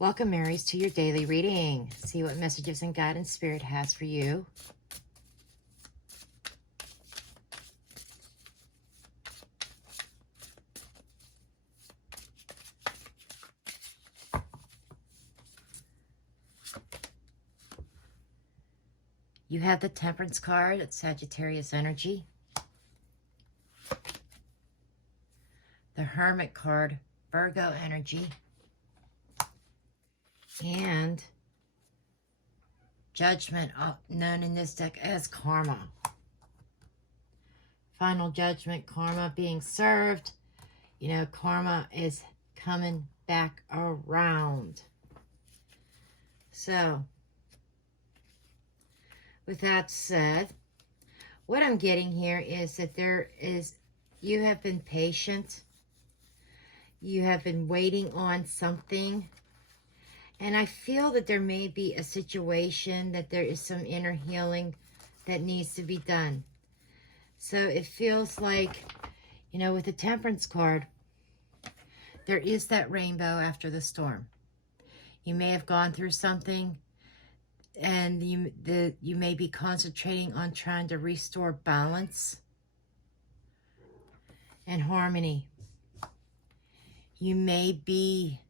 Welcome, Aries, to your daily reading. See what messages and guidance Spirit has for you. You have the Temperance card. It's Sagittarius energy. The Hermit card, Virgo energy. And Judgment, known in this deck as Karma. Final Judgment, Karma being served. You know, Karma is coming back around. So, with that said, what I'm getting here is that you have been patient. You have been waiting on something. And I feel that there may be a situation that there is some inner healing that needs to be done. So it feels like, you know, with the Temperance card, there is that rainbow after the storm. You may have gone through something, and you may be concentrating on trying to restore balance and harmony. You may be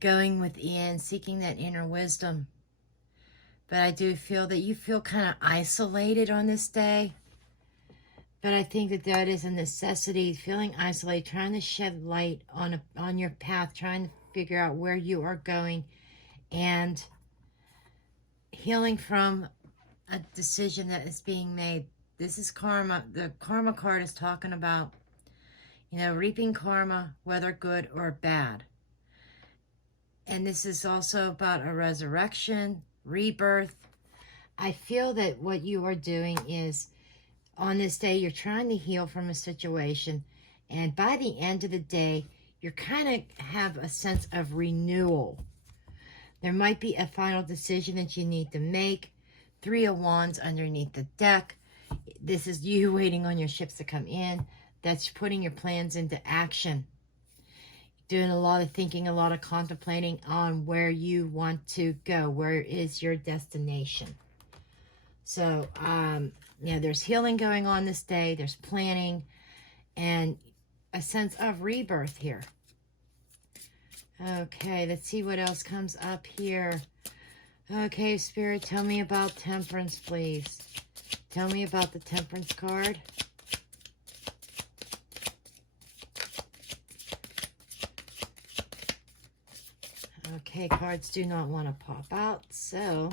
going within, seeking that inner wisdom. But I do feel that you feel kind of isolated on this day. But I think that that is a necessity, feeling isolated, trying to shed light on your path, trying to figure out where you are going, and healing from a decision that is being made. This is karma. The Karma card is talking about, you know, reaping karma, whether good or bad. And this is also about a resurrection, rebirth. I feel that what you are doing is, on this day, you're trying to heal from a situation. And by the end of the day, you're kind of have a sense of renewal. There might be a final decision that you need to make. 3 of Wands underneath the deck. This is you waiting on your ships to come in. That's putting your plans into action. Doing a lot of thinking, a lot of contemplating on where you want to go. Where is your destination? So, yeah, there's healing going on this day. There's planning and a sense of rebirth here. Okay, let's see what else comes up here. Okay, Spirit, tell me about Temperance, please. Tell me about the Temperance card. Okay, cards do not want to pop out, so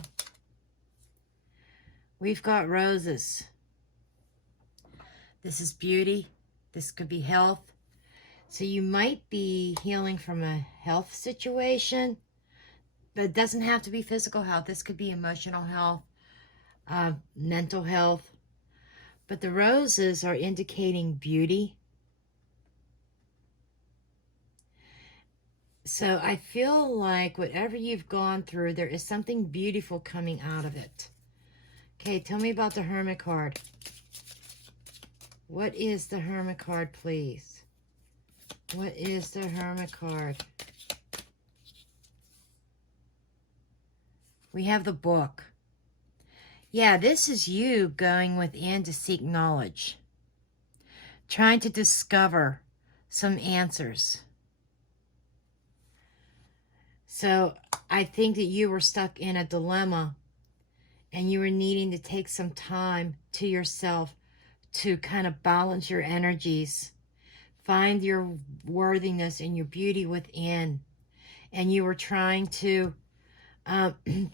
we've got roses. This is beauty. This could be health. So you might be healing from a health situation, but it doesn't have to be physical health. This could be emotional health, mental health. But the roses are indicating beauty. So I feel like whatever you've gone through, there is something beautiful coming out of it. Okay, tell me about the Hermit card. What is the Hermit card, please? What is the Hermit card? We have the Book. Yeah, this is you going within to seek knowledge. Trying to discover some answers. So I think that you were stuck in a dilemma and you were needing to take some time to yourself to kind of balance your energies, find your worthiness and your beauty within. And you were trying to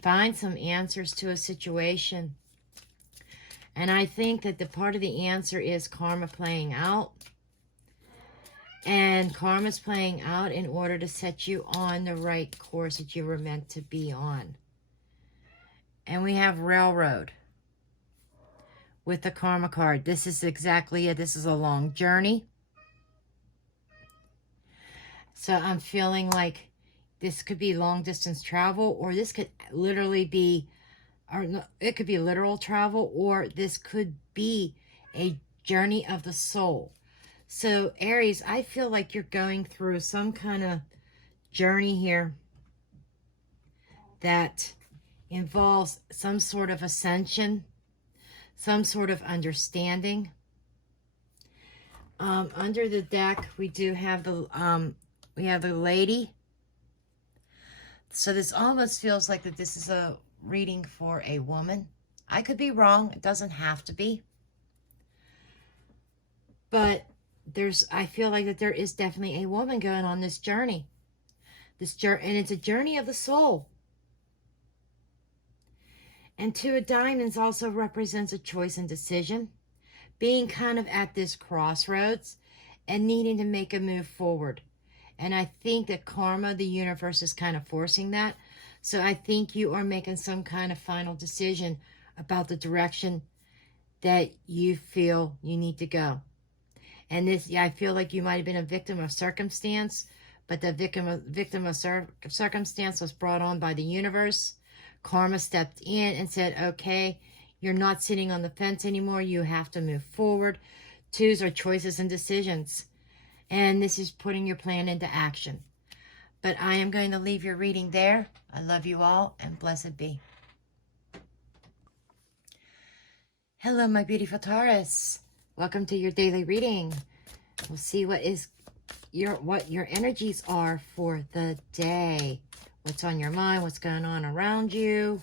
find some answers to a situation. And I think that the part of the answer is karma playing out. And karma's playing out in order to set you on the right course that you were meant to be on. And we have Railroad with the Karma card. This is exactly it. This is a long journey. So I'm feeling like this could be long distance travel, or this could literally be, or no, it could be literal travel, or this could be a journey of the soul. So, Aries, I feel like you're going through some kind of journey here that involves some sort of ascension, some sort of understanding. Under the deck, we do have the lady. So this almost feels like that this is a reading for a woman. I could be wrong. It doesn't have to be. But I feel like that there is definitely a woman going on this journey. And it's a journey of the soul. And Two of Diamonds also represents a choice and decision. Being kind of at this crossroads and needing to make a move forward. And I think that karma, the universe, is kind of forcing that. So I think you are making some kind of final decision about the direction that you feel you need to go. And this, I feel like you might have been a victim of circumstance, but the victim of circumstance was brought on by the universe. Karma stepped in and said, okay, you're not sitting on the fence anymore. You have to move forward. Twos are choices and decisions. And this is putting your plan into action. But I am going to leave your reading there. I love you all, and blessed be. Hello, my beautiful Taurus. Welcome to your daily reading. We'll see what your energies are for the day. What's on your mind, what's going on around you,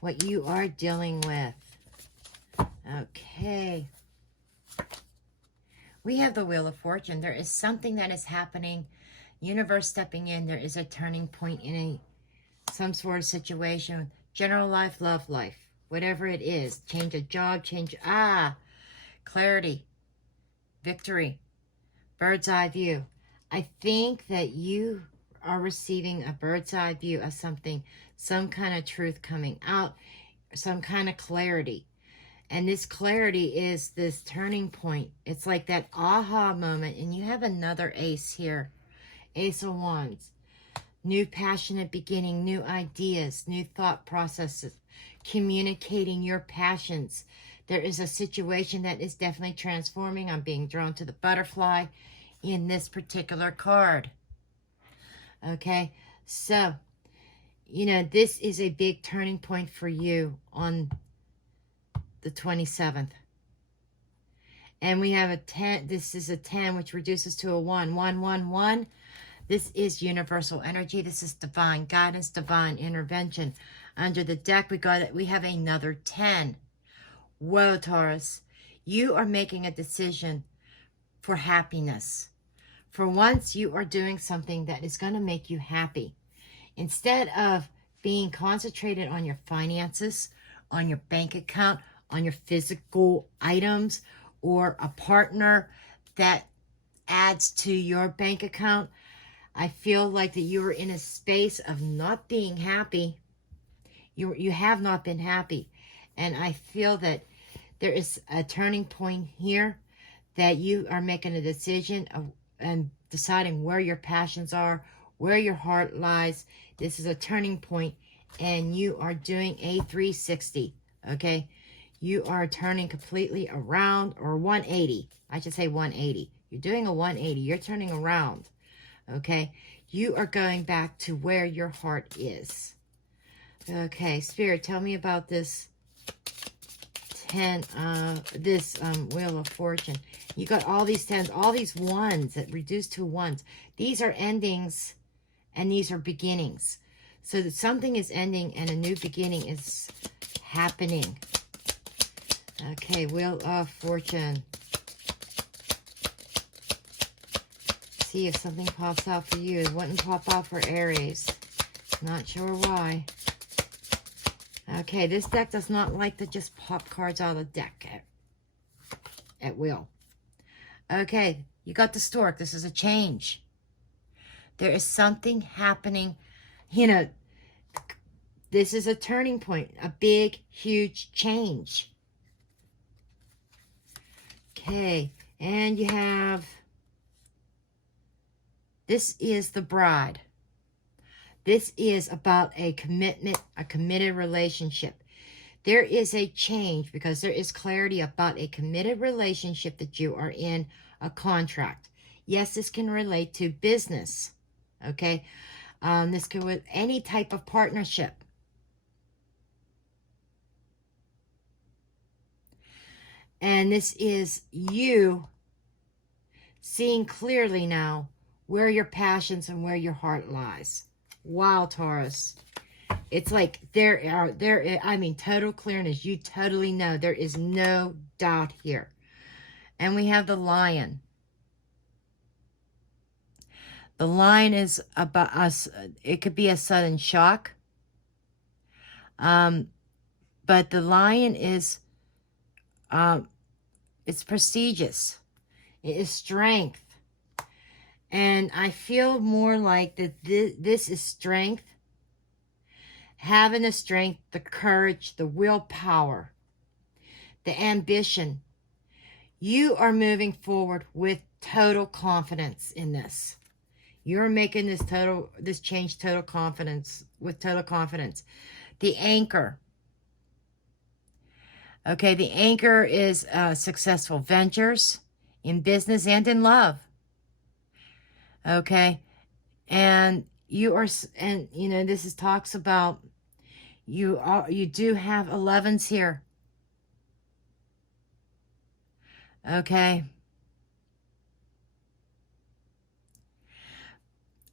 what you are dealing with. Okay. We have the Wheel of Fortune. There is something that is happening. Universe stepping in. There is a turning point in some sort of situation. General life, love life. Whatever it is. Change a job, clarity. Victory. Bird's eye view. I think that you are receiving a bird's eye view of something. Some kind of truth coming out. Some kind of clarity. And this clarity is this turning point. It's like that aha moment. And you have another ace here. Ace of Wands. New passionate beginning, new ideas, new thought processes. Communicating your passions. There is a situation that is definitely transforming. I'm being drawn to the butterfly in this particular card. Okay, so, this is a big turning point for you on the 27th. And we have a 10. This is a 10, which reduces to a 1. 1, 1, 1. This is universal energy. This is divine guidance, divine intervention. Under the deck, we have another 10. Whoa, Taurus. You are making a decision for happiness. For once, you are doing something that is going to make you happy. Instead of being concentrated on your finances, on your bank account, on your physical items, or a partner that adds to your bank account, I feel like that you are in a space of not being happy. You have not been happy. And I feel that there is a turning point here that you are making a decision and deciding where your passions are, where your heart lies. This is a turning point, and you are doing a 360, okay? You are turning completely around, or 180. I should say 180. You're doing a 180. You're turning around, okay? You are going back to where your heart is. Okay, Spirit, tell me about this Wheel of Fortune. You got all these 10s, all these 1s that reduce to 1s. These are endings and these are beginnings. So that something is ending and a new beginning is happening. Okay, Wheel of Fortune. See if something pops out for you. It wouldn't pop out for Aries. Not sure why. Okay, this deck does not like to just pop cards out of the deck at will. Okay, you got the Stork. This is a change. There is something happening. This is a turning point. A big, huge change. Okay, and you have... This is the Bride. This is about a commitment, a committed relationship. There is a change because there is clarity about a committed relationship that you are in, a contract. Yes, this can relate to business, okay? This could with any type of partnership. And this is you seeing clearly now where your passions and where your heart lies. Wow, Taurus. It's like I mean, total clearness. You totally know. There is no doubt here. And we have the Lion. The Lion is about us. It could be a sudden shock. But the Lion is, it's prestigious. It is strength. And I feel more like that this is strength. Having the strength, the courage, the willpower, the ambition. You are moving forward with total confidence in this. You're making this change total confidence, with total confidence. The Anchor. Okay, the Anchor is successful ventures in business and in love. Okay, and you are, and you know, this is talks about you do have 11s here. Okay.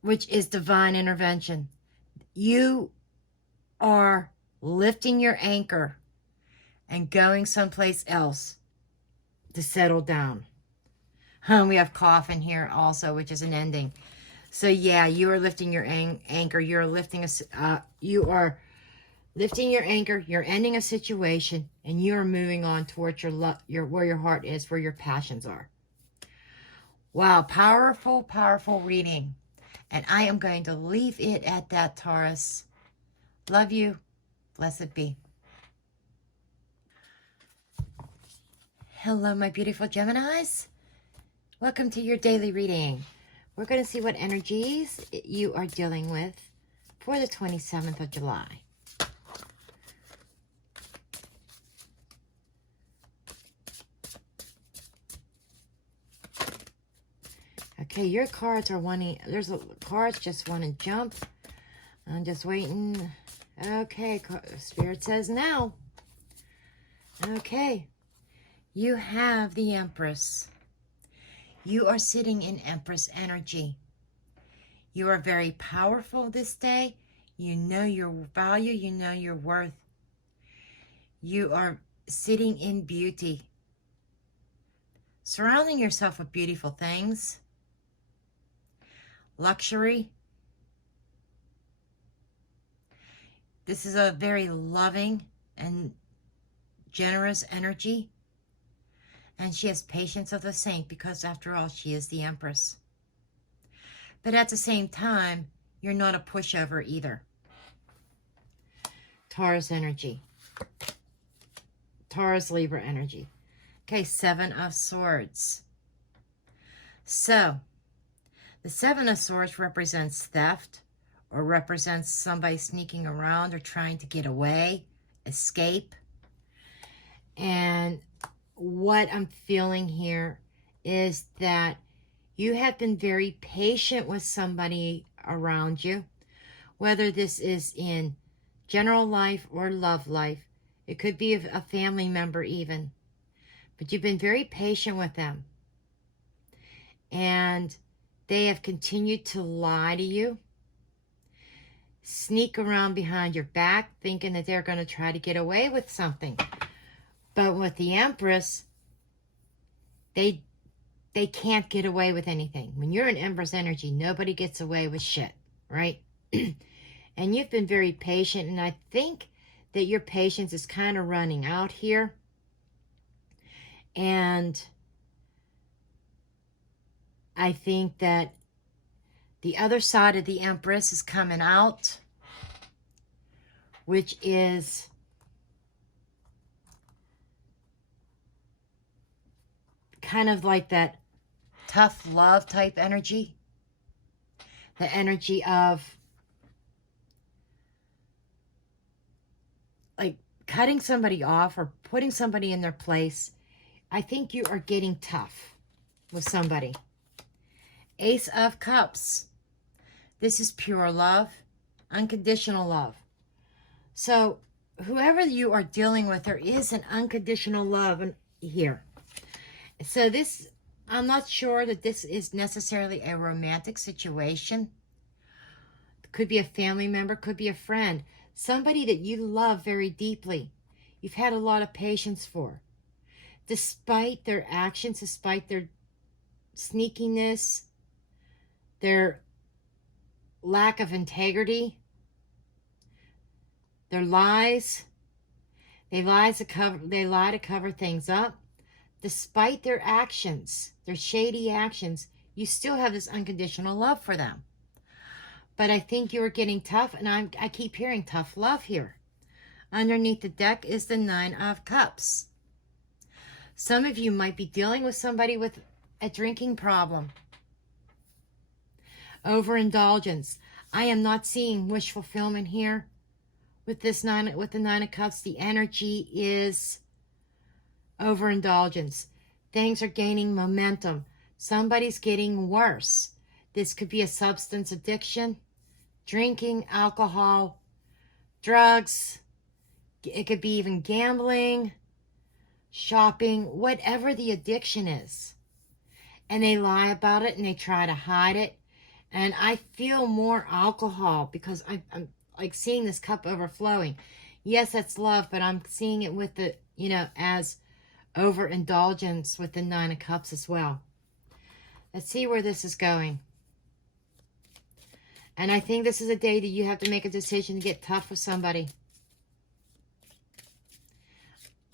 Which is divine intervention. You are lifting your anchor and going someplace else to settle down. We have coffin here also, which is an ending. So yeah, you are lifting your anchor. You're lifting you are lifting your anchor. You're ending a situation, and you are moving on towards where your heart is, where your passions are. Wow, powerful, powerful reading. And I am going to leave it at that, Taurus. Love you. Blessed be. Hello, my beautiful Geminis. Welcome to your daily reading. We're going to see what energies you are dealing with for the 27th of July. Okay, your cards are wanting, cards just want to jump. I'm just waiting. Okay, Spirit says now. Okay, you have the Empress. You are sitting in Empress energy. You are very powerful this day. You know your value. You know your worth. You are sitting in beauty. Surrounding yourself with beautiful things. Luxury. This is a very loving and generous energy. And she has patience of the saint because, after all, she is the Empress. But at the same time, you're not a pushover either. Taurus energy. Taurus, Libra energy. Okay, 7 of Swords. So, the 7 of Swords represents theft, or represents somebody sneaking around or trying to get away, escape. And what I'm feeling here is that you have been very patient with somebody around you, whether this is in general life or love life. It could be a family member even, but you've been very patient with them, and they have continued to lie to you, sneak around behind your back thinking that they're going to try to get away with something. But with the Empress, they can't get away with anything. When you're in Empress energy, nobody gets away with shit, right? And you've been very patient, and I think that your patience is kind of running out here. And I think that the other side of the Empress is coming out, which is kind of like that tough love type energy. The energy of like cutting somebody off or putting somebody in their place. I think you are getting tough with somebody. Ace of Cups. This is pure love, unconditional love. So whoever you are dealing with, there is an unconditional love here. So this, I'm not sure that this is necessarily a romantic situation. Could be a family member, could be a friend. Somebody that you love very deeply. You've had a lot of patience for. Despite their actions, despite their sneakiness, their lack of integrity, their lies, they lie to cover things up. Despite their actions, their shady actions, you still have this unconditional love for them. But I think you are getting tough, and I keep hearing tough love here. Underneath the deck is the Nine of Cups. Some of you might be dealing with somebody with a drinking problem. Overindulgence. I am not seeing wish fulfillment here. With the Nine of Cups, the energy is overindulgence. Things are gaining momentum. Somebody's getting worse. This could be a substance addiction, drinking, alcohol, drugs. It could be even gambling, shopping, whatever the addiction is. And they lie about it and they try to hide it. And I feel more alcohol because I'm like seeing this cup overflowing. Yes, that's love, but I'm seeing it with the, as overindulgence with the Nine of Cups as well. Let's see where this is going. And I think this is a day that you have to make a decision to get tough with somebody.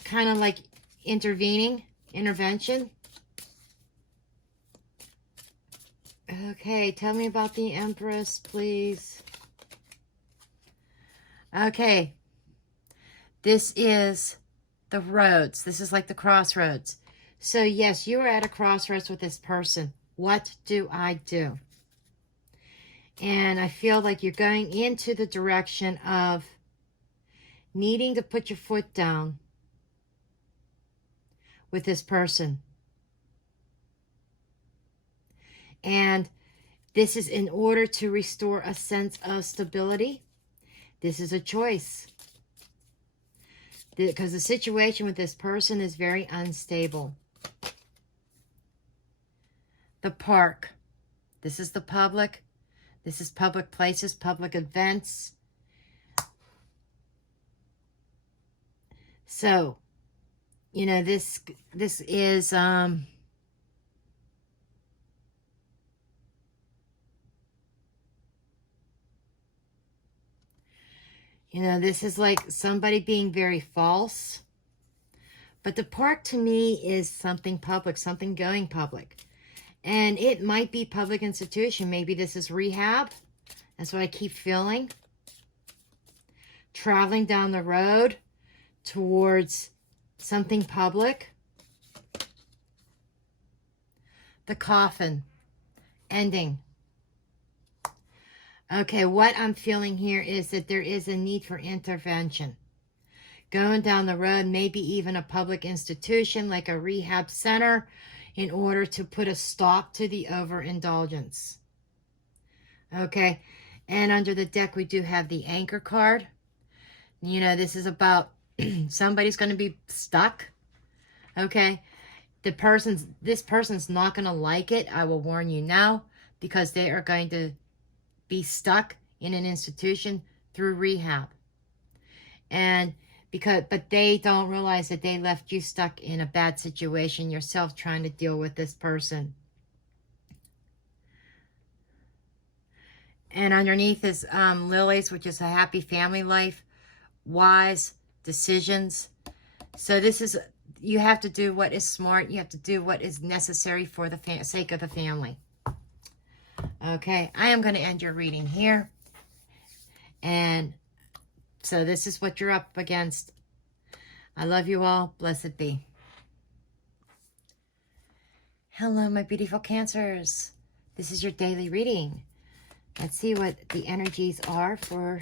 Kind of like intervention. Okay, tell me about the Empress, please. Okay, this is the roads. This is like the crossroads. So yes, you are at a crossroads with this person. What do I do? And I feel like you're going into the direction of needing to put your foot down with this person. And this is in order to restore a sense of stability. This is a choice. Because the situation with this person is very unstable. The park. This is the public. This is public places, public events. So, this is this is like somebody being very false. But the park to me is something public, something going public. And it might be public institution. Maybe this is rehab. That's what I keep feeling. Traveling down the road towards something public. The coffin. Ending. Okay, what I'm feeling here is that there is a need for intervention. Going down the road, maybe even a public institution like a rehab center, in order to put a stop to the overindulgence. Okay, and under the deck we do have the Anchor card. This is about somebody's going to be stuck. Okay, this person's not going to like it. I will warn you now, because they are going to be stuck in an institution through rehab. But they don't realize that they left you stuck in a bad situation yourself, trying to deal with this person. And underneath is lilies, which is a happy family life, wise decisions. So this is, you have to do what is smart. You have to do what is necessary for the sake of the family. Okay, I am going to end your reading here. And so this is what you're up against. I love you all. Blessed be. Hello, my beautiful Cancers. This is your daily reading. Let's see what the energies are for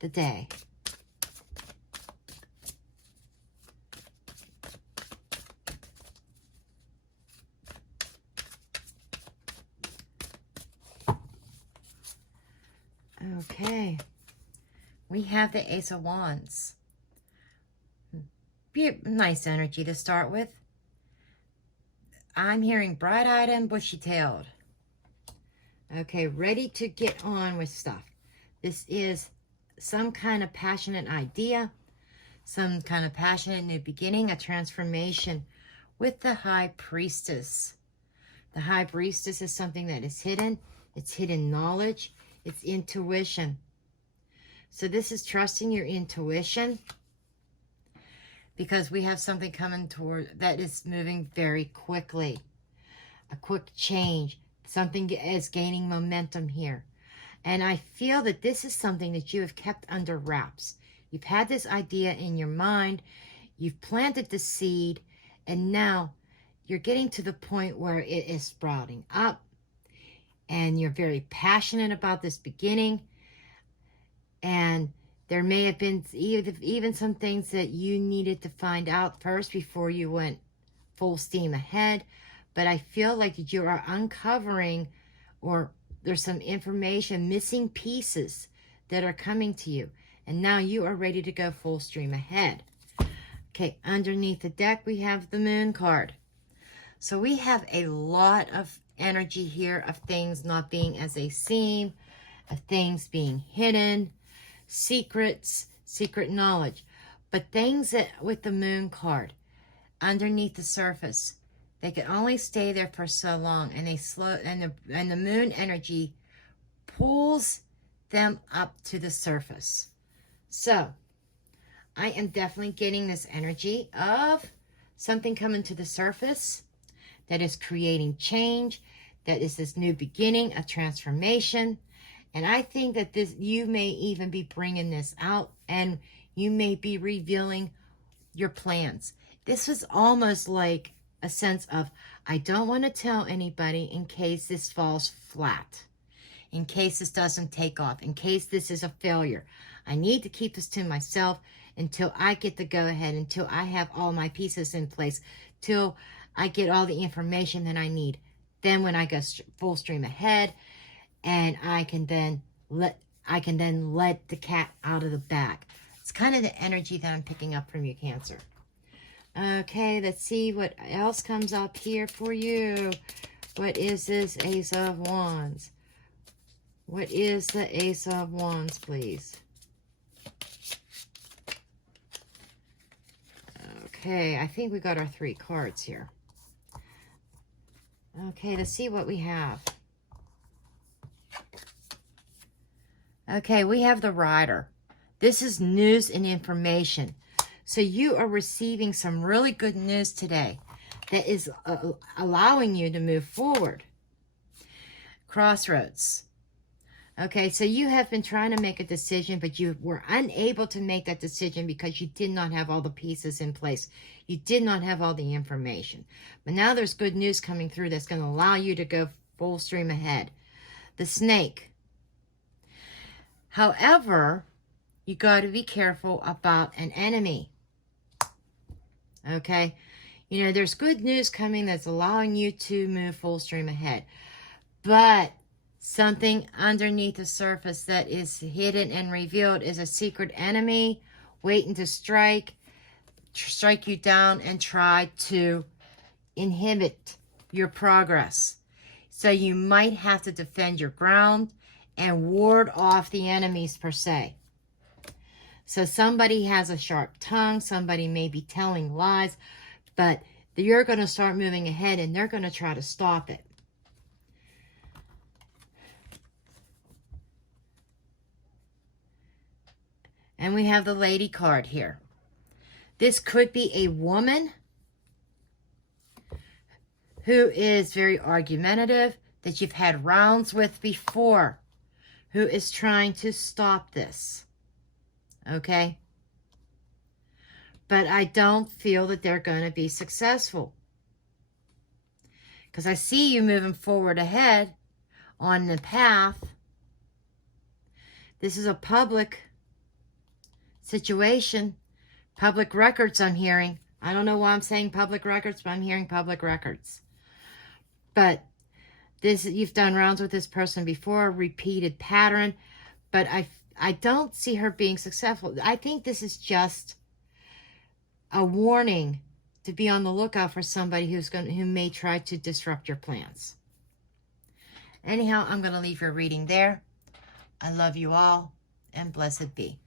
the day. Okay. We have the Ace of Wands. Nice energy to start with. I'm hearing bright-eyed and bushy-tailed. Okay, ready to get on with stuff. This is some kind of passionate idea, some kind of passionate new beginning, a transformation with the High Priestess. The High Priestess is something that is hidden. It's hidden knowledge. It's intuition. So this is trusting your intuition, because we have something coming toward that is moving very quickly. A quick change. Something is gaining momentum here. And I feel that this is something that you have kept under wraps. You've had this idea in your mind. You've planted the seed. And now you're getting to the point where it is sprouting up. And you're very passionate about this beginning. And there may have been even some things that you needed to find out first before you went full steam ahead. But I feel like you are uncovering, or there's some information, missing pieces that are coming to you. And now you are ready to go full stream ahead. Okay, underneath the deck, we have the Moon card. So we have a lot of energy here of things not being as they seem, of things being hidden, secrets, secret knowledge. But things that with the Moon card, underneath the surface, they can only stay there for so long, and the Moon energy pulls them up to the surface. So I am definitely getting this energy of something coming to the surface that is creating change, that is this new beginning, a transformation. And I think that you may even be bringing this out, and you may be revealing your plans. This was almost like a sense of, I don't want to tell anybody in case this falls flat, in case this doesn't take off, in case this is a failure. I need to keep this to myself until I get the go-ahead, until I have all my pieces in place, till I get all the information that I need. Then when I go full stream ahead, and I can then let the cat out of the bag. It's kind of the energy that I'm picking up from you, Cancer. Okay, let's see what else comes up here for you. What is this Ace of Wands? What is the Ace of Wands, please? Okay, I think we got our 3 cards here. Okay, let's see what we have. Okay, we have the Rider. This is news and information. So you are receiving some really good news today that is allowing you to move forward. Crossroads. Okay, so you have been trying to make a decision, but you were unable to make that decision because you did not have all the pieces in place. You did not have all the information. But now there's good news coming through that's going to allow you to go full stream ahead. The Snake. However, you got to be careful about an enemy. Okay? You know, there's good news coming that's allowing you to move full stream ahead. But something underneath the surface that is hidden and revealed is a secret enemy waiting to strike you down and try to inhibit your progress. So you might have to defend your ground and ward off the enemies per se. So somebody has a sharp tongue, somebody may be telling lies, but you're going to start moving ahead and they're going to try to stop it. And we have the Lady card here. This could be a woman who is very argumentative, that you've had rounds with before, who is trying to stop this. Okay? But I don't feel that they're going to be successful. Because I see you moving forward ahead on the path. This is a public situation. Public records I'm hearing. I don't know why I'm saying public records, but I'm hearing public records. But this, you've done rounds with this person before, repeated pattern. but I don't see her being successful. I think this is just a warning to be on the lookout for somebody who may try to disrupt your plans. Anyhow, I'm going to leave your reading there. I love you all, and blessed be.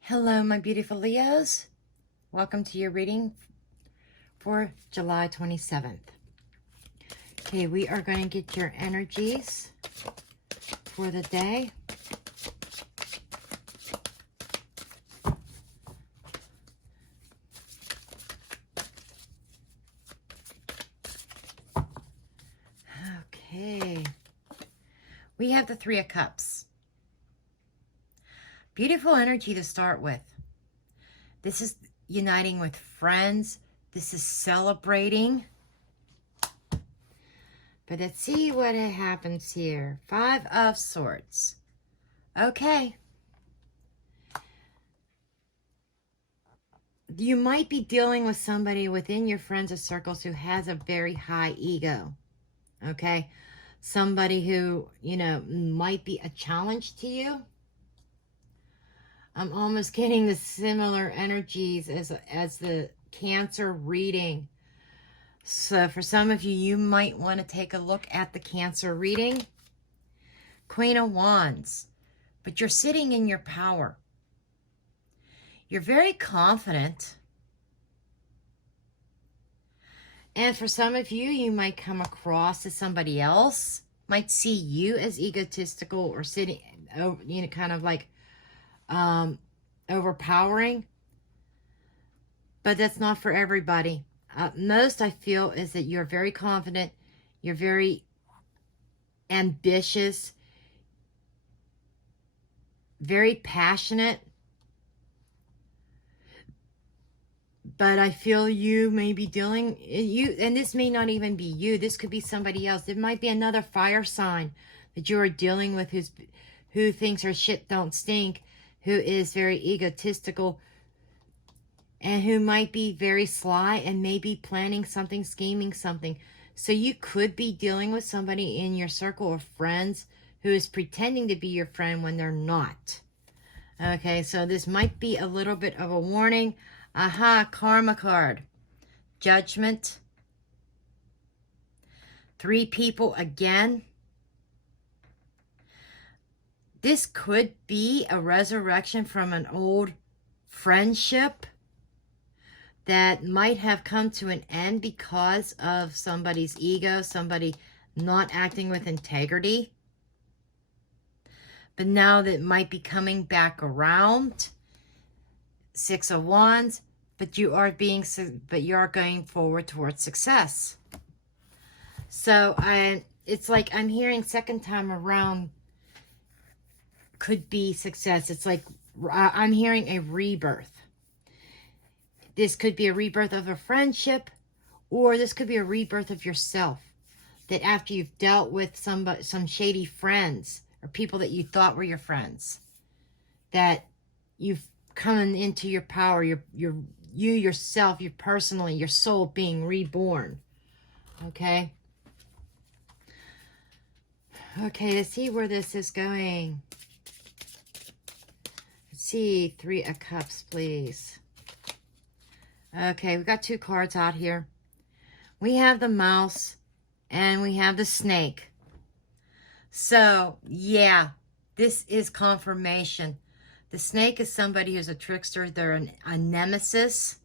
Hello, my beautiful Leos. Welcome to your reading for July 27th. Okay, we are going to get your energies for the day. Okay. We have the Three of Cups. Beautiful energy to start with. This is uniting with friends. This is celebrating. But let's see what happens here. Five of Swords. Okay. You might be dealing with somebody within your friends or circles who has a very high ego. Okay? Somebody who, you know, might be a challenge to you. I'm almost getting the similar energies as the Cancer reading. So for some of you, you might want to take a look at the Cancer reading. Queen of Wands. But you're sitting in your power. You're very confident. And for some of you, you might come across as somebody else. Might see you as egotistical or sitting, you know, kind of like overpowering. But that's not for everybody. Most I feel is that you're very confident. You're very ambitious. Very passionate. But I feel you may be dealing, and this may not even be you. This could be somebody else. It might be another fire sign that you are dealing with who thinks her shit don't stink, who is very egotistical, and who might be very sly and maybe planning something, scheming something. So you could be dealing with somebody in your circle of friends who is pretending to be your friend when they're not. Okay, so this might be a little bit of a warning. Aha, Karma card. Judgment. Three people again. This could be a resurrection from an old friendship that might have come to an end because of somebody's ego, somebody not acting with integrity. But now that might be coming back around. Six of Wands, but you are going forward towards success. So it's like I'm hearing second time around could be success. It's like I'm hearing a rebirth. This could be a rebirth of a friendship, or this could be a rebirth of yourself. That after you've dealt with some shady friends or people that you thought were your friends, that you've coming into your power, you yourself, you personally, your soul being reborn. Okay? Okay, let's see where this is going. Let's see, Three of Cups, please. Okay, we got two cards out here. We have the mouse and we have the snake. So, yeah, this is confirmation. The snake is somebody who's a trickster. They're a nemesis.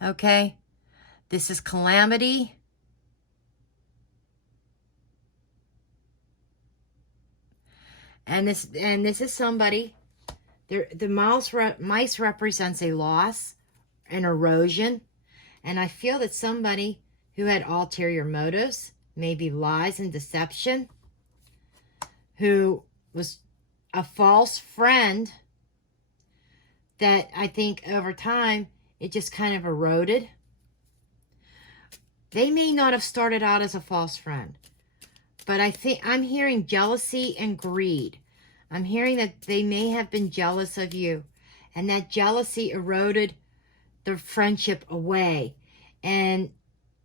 Okay? This is calamity. And this is somebody. The mice represents a loss, an erosion. And I feel that somebody who had ulterior motives, maybe lies and deception, who was a false friend, that I think over time it just kind of eroded. They may not have started out as a false friend, but I think I'm hearing jealousy and greed. I'm hearing that they may have been jealous of you, and that jealousy eroded the friendship away, and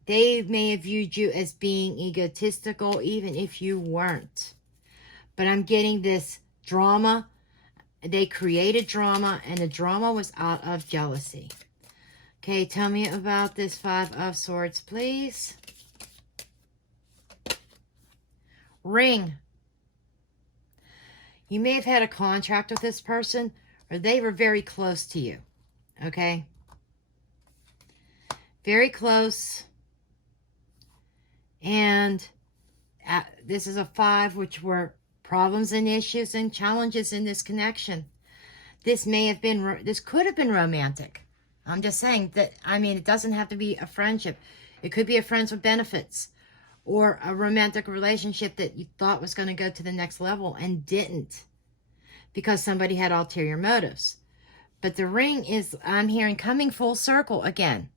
They may have viewed you as being egotistical, even if you weren't. But I'm getting this drama. They created drama, and the drama was out of jealousy. Okay, tell me about this Five of Swords, please. Ring. You may have had a contract with this person, or they were very close to you. Okay? Very close. And this is a 5, which were problems and issues and challenges in this connection. This may have been, this could have been romantic. I'm just saying that, I mean, it doesn't have to be a friendship. It could be a friends with benefits, or a romantic relationship that you thought was going to go to the next level and didn't, because somebody had ulterior motives. But the ring is, I'm hearing, coming full circle again.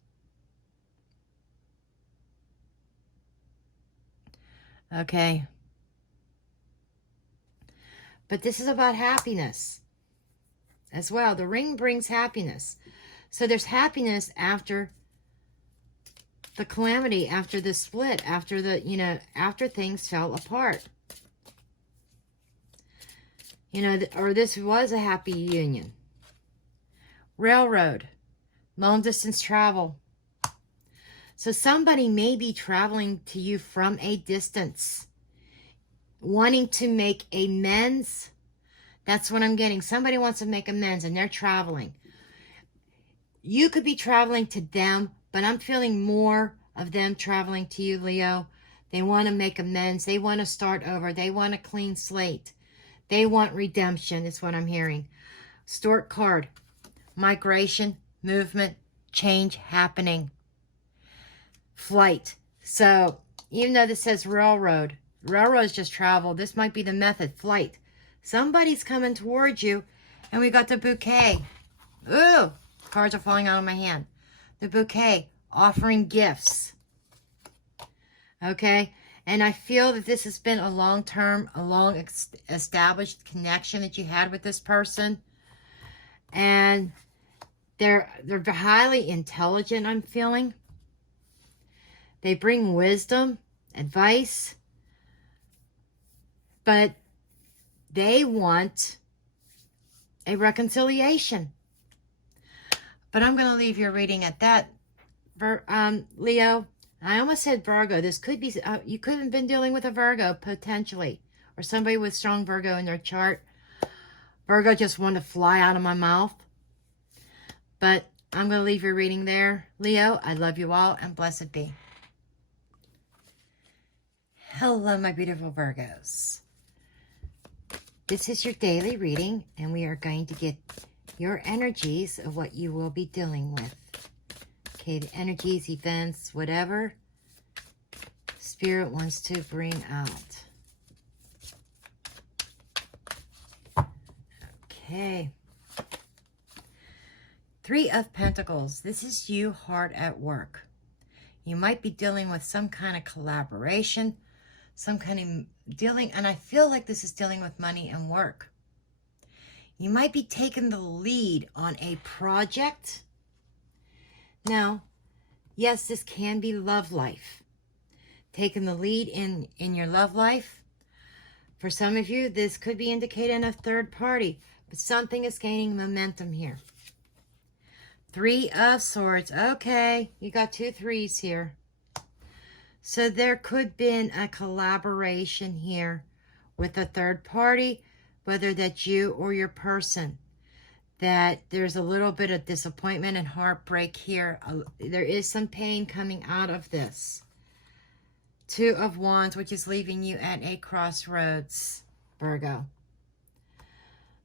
Okay. But this is about happiness as well. The ring brings happiness. So there's happiness after the calamity, after the split, after the, you know, after things fell apart. You know, or this was a happy union. Railroad, long distance travel. So somebody may be traveling to you from a distance, wanting to make amends. That's what I'm getting. Somebody wants to make amends, and they're traveling. You could be traveling to them, but I'm feeling more of them traveling to you, Leo. They want to make amends. They want to start over. They want a clean slate. They want redemption, is what I'm hearing. Stork card. Migration, movement, change happening. Flight. So, even though this says railroad, railroads just travel. This might be the method. Flight. Somebody's coming towards you, and we got the bouquet. Ooh, cards are falling out of my hand. The bouquet, offering gifts. Okay, and I feel that this has been a long-term, a long-established connection that you had with this person, and they're highly intelligent, I'm feeling. They bring wisdom, advice, but they want a reconciliation. But I'm going to leave your reading at that, Leo. I almost said Virgo. This could be, you could have been dealing with a Virgo, potentially, or somebody with strong Virgo in their chart. Virgo just wanted to fly out of my mouth. But I'm going to leave your reading there. Leo, I love you all, and blessed be. Hello, my beautiful Virgos. This is your daily reading, and we are going to get your energies of what you will be dealing with. Okay, the energies, events, whatever Spirit wants to bring out. Okay. 3 of Pentacles. This is you hard at work. You might be dealing with some kind of collaboration, some kind of dealing, and I feel like this is dealing with money and work. You might be taking the lead on a project. Now, yes, this can be love life. Taking the lead in your love life. For some of you, this could be indicating a third party, but something is gaining momentum here. 3 of Swords. Okay, you got 2 3s here. So there could have been a collaboration here with a third party, whether that's you or your person. That there's a little bit of disappointment and heartbreak here. There is some pain coming out of this. 2 of Wands, which is leaving you at a crossroads, Virgo.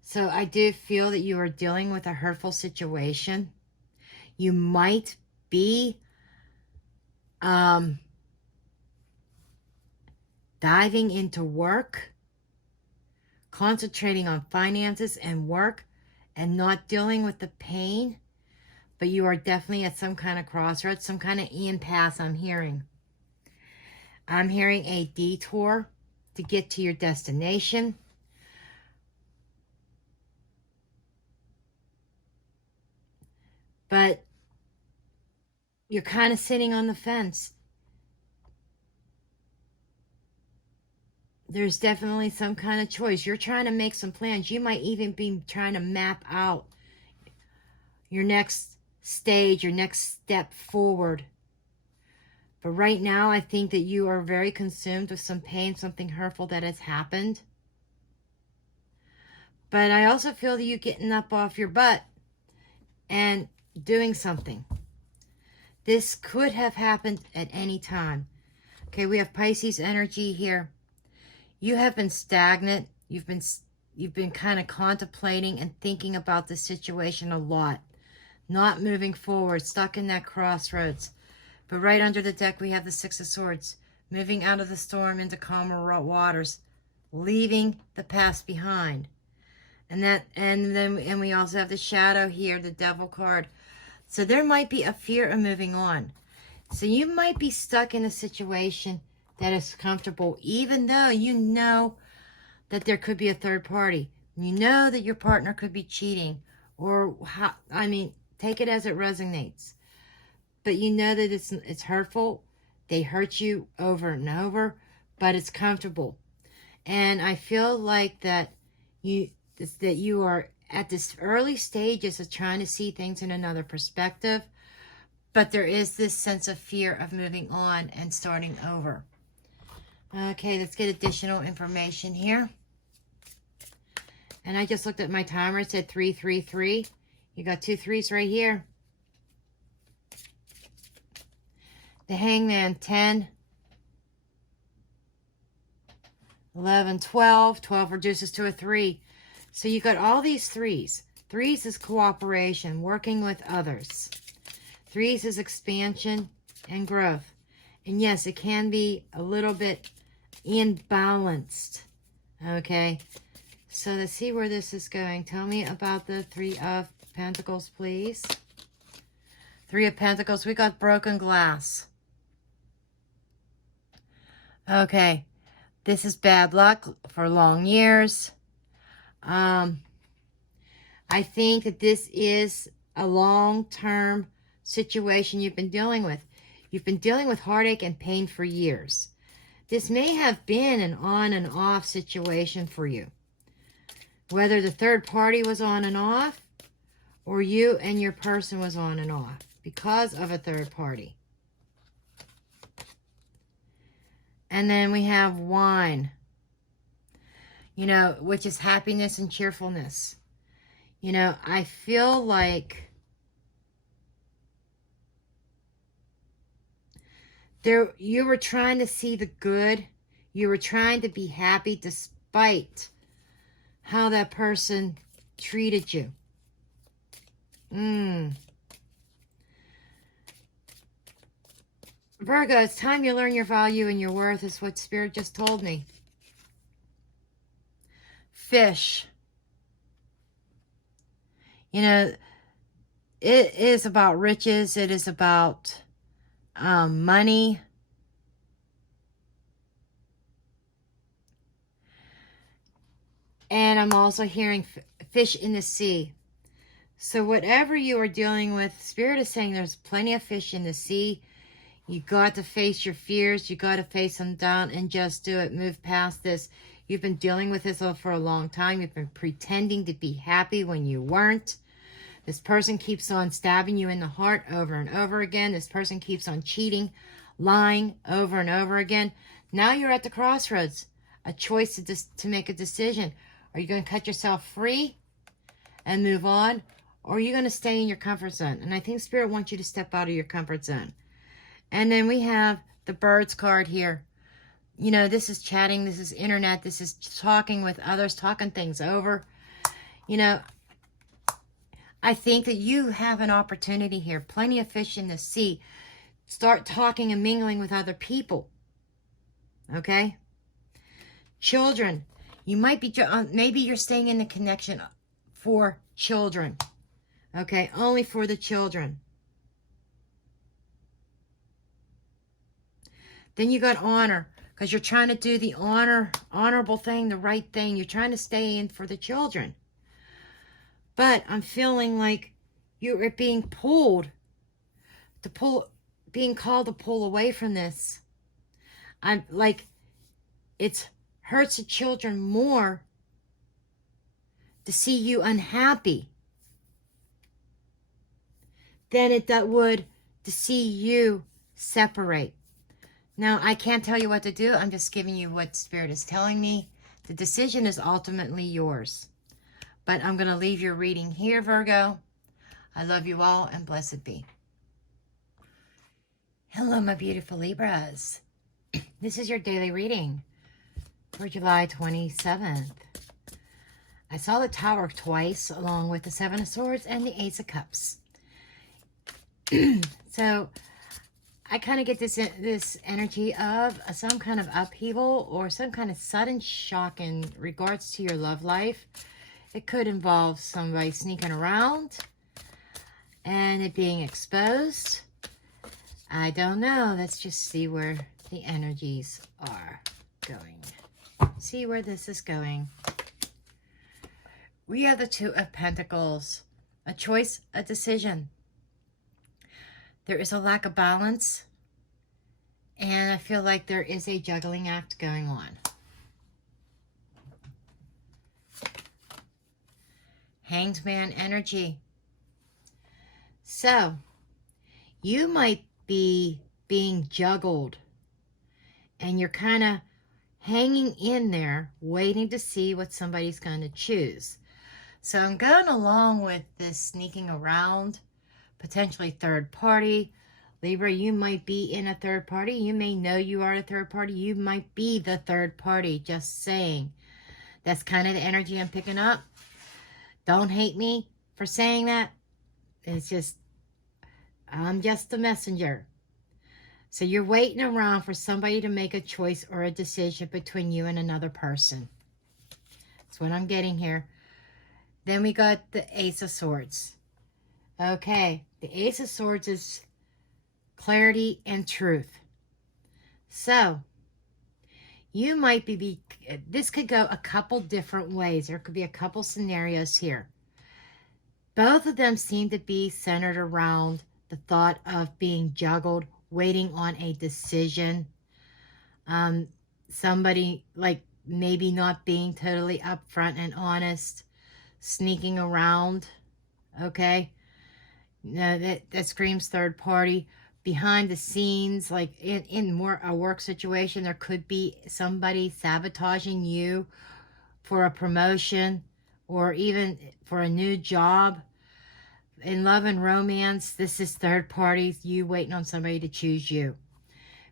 So I do feel that you are dealing with a hurtful situation. You might be diving into work, concentrating on finances and work, and not dealing with the pain, but you are definitely at some kind of crossroads, some kind of impasse. I'm hearing a detour to get to your destination. But you're kind of sitting on the fence. there's definitely some kind of choice. You're trying to make some plans. You might even be trying to map out your next stage, your next step forward. But right now, I think that you are very consumed with some pain, something hurtful that has happened. But I also feel that you getting up off your butt and doing something. This could have happened at any time. Okay, we have Pisces energy here. You have been stagnant. You've been kind of contemplating and thinking about the situation a lot. Not moving forward, stuck in that crossroads. But right under the deck, we have the Six of Swords. Moving out of the storm into calmer waters. Leaving the past behind. And we also have the Shadow here, the Devil card. So there might be a fear of moving on. So you might be stuck in a situation that is comfortable, even though you know that there could be a third party. You know that your partner could be cheating. Or, take it as it resonates. But you know that it's hurtful. They hurt you over and over, but it's comfortable. And I feel like that you are at this early stages of trying to see things in another perspective, but there is this sense of fear of moving on and starting over. Okay, let's get additional information here. And I just looked at my timer. It said 333. You got 2 3s right here. The Hangman, 10, 11, 12. 12 reduces to a 3. So you got all these 3s. 3s is cooperation, working with others. 3s is expansion and growth. And yes, it can be a little bit imbalanced. Okay, so let's see where this is going. Tell me about the 3 of Pentacles, please. 3 of Pentacles, we got broken glass. Okay, this is bad luck for long years. I think that this is a long-term situation you've been dealing with. You've been dealing with heartache and pain for years. This may have been an on and off situation for you. Whether the third party was on and off, or you and your person was on and off because of a third party. And then we have wine, which is happiness and cheerfulness. I feel like you were trying to see the good. You were trying to be happy despite how that person treated you. Virgo, it's time you learn your value and your worth, is what Spirit just told me. Fish. It is about riches. It is about money. And I'm also hearing fish in the sea. So whatever you are dealing with, Spirit is saying there's plenty of fish in the sea. You got to face your fears. You got to face them down and just do it. Move past this. You've been dealing with this for a long time. You've been pretending to be happy when you weren't. This person keeps on stabbing you in the heart over and over again. This person keeps on cheating, lying over and over again. Now you're at the crossroads. A choice to make a decision. Are you going to cut yourself free and move on? Or are you going to stay in your comfort zone? And I think Spirit wants you to step out of your comfort zone. And then we have the Birds card here. This is chatting. This is internet. This is talking with others, talking things over. I think that you have an opportunity here. Plenty of fish in the sea. Start talking and mingling with other people. Okay? Children. You might be, maybe you're staying in the connection for children. Okay? Only for the children. Then you got honor, because you're trying to do the honorable thing, the right thing. You're trying to stay in for the children. But I'm feeling like you're being being called to pull away from this. I'm like, it's hurts the children more to see you unhappy than it would to see you separate. Now, I can't tell you what to do. I'm just giving you what Spirit is telling me. The decision is ultimately yours. But I'm going to leave your reading here, Virgo. I love you all, and blessed be. Hello, my beautiful Libras. This is your daily reading for July 27th. I saw the Tower twice, along with the Seven of Swords and the Ace of Cups. So I kind of get this energy of some kind of upheaval or some kind of sudden shock in regards to your love life. It could involve somebody sneaking around and it being exposed. I don't know. Let's just see where the energies are going. See where this is going. We have the Two of Pentacles. A choice, a decision. There is a lack of balance, and I feel like there is a juggling act going on. Hanged Man energy. So, you might be being juggled, and you're kind of hanging in there, waiting to see what somebody's going to choose. So I'm going along with this sneaking around, potentially third party. Libra, you might be in a third party. You may know you are a third party. You might be the third party, just saying. That's kind of the energy I'm picking up. Don't hate me for saying that. It's just, I'm just the messenger. So you're waiting around for somebody to make a choice or a decision between you and another person. That's what I'm getting here. Then we got the Ace of Swords. Okay, the Ace of Swords is clarity and truth. So, you might be, this could go a couple different ways. There could be a couple scenarios here. Both of them seem to be centered around the thought of being juggled, waiting on a decision. Somebody, like, maybe not being totally upfront and honest, sneaking around, okay? No, that screams third party. Behind the scenes, like in more a work situation, there could be somebody sabotaging you for a promotion or even for a new job. In love and romance, this is third parties, you waiting on somebody to choose you.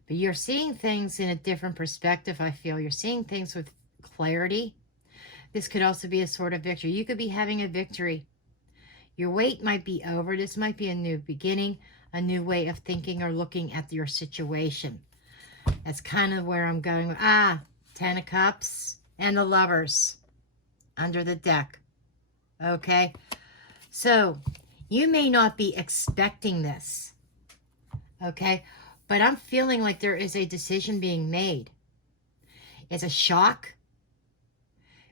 But you're seeing things in a different perspective, I feel. You're seeing things with clarity. This could also be a sort of victory. You could be having a victory. Your wait might be over. This might be a new beginning, a new way of thinking or looking at your situation. That's kind of where I'm going. Ten of Cups and the Lovers under the deck. Okay? So, you may not be expecting this. Okay? But I'm feeling like there is a decision being made. It's a shock.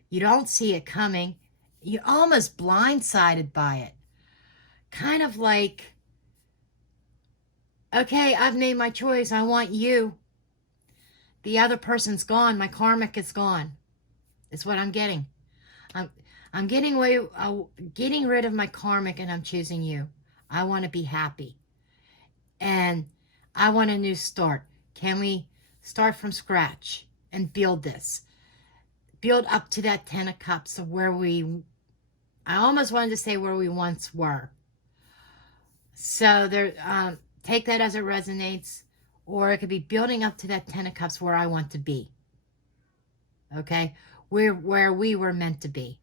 You don't see it coming. You're almost blindsided by it. Kind of like, okay, I've made my choice. I want you. The other person's gone. My karmic is gone. It's what I'm getting. I'm getting rid of my karmic and I'm choosing you. I want to be happy. And I want a new start. Can we start from scratch and build this? Build up to that Ten of Cups of where I almost wanted to say where we once were. So there, take that as it resonates, or it could be building up to that Ten of Cups where I want to be. Okay? Where we were meant to be.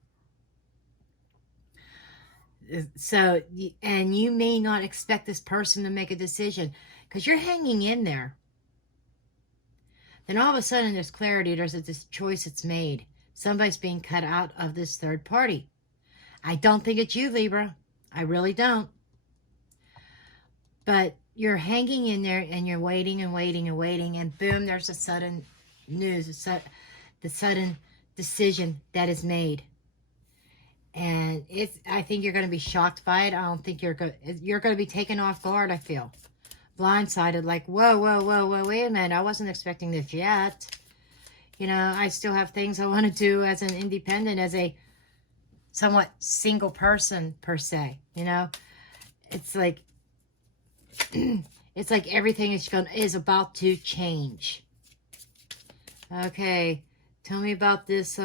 So, and you may not expect this person to make a decision because you're hanging in there. Then all of a sudden there's clarity, there's this choice that's made. Somebody's being cut out of this third party. I don't think it's you, Libra. I really don't. But you're hanging in there and you're waiting and waiting and waiting, and boom, there's a sudden news, the sudden decision that is made. And I think you're going to be shocked by it. I don't think you're going to be taken off guard, I feel. Blindsided, like, whoa, wait a minute, I wasn't expecting this yet. You know, I still have things I want to do as an independent, as a somewhat single person, per se. You know, it's like, it's like everything is about to change. Okay, tell me about this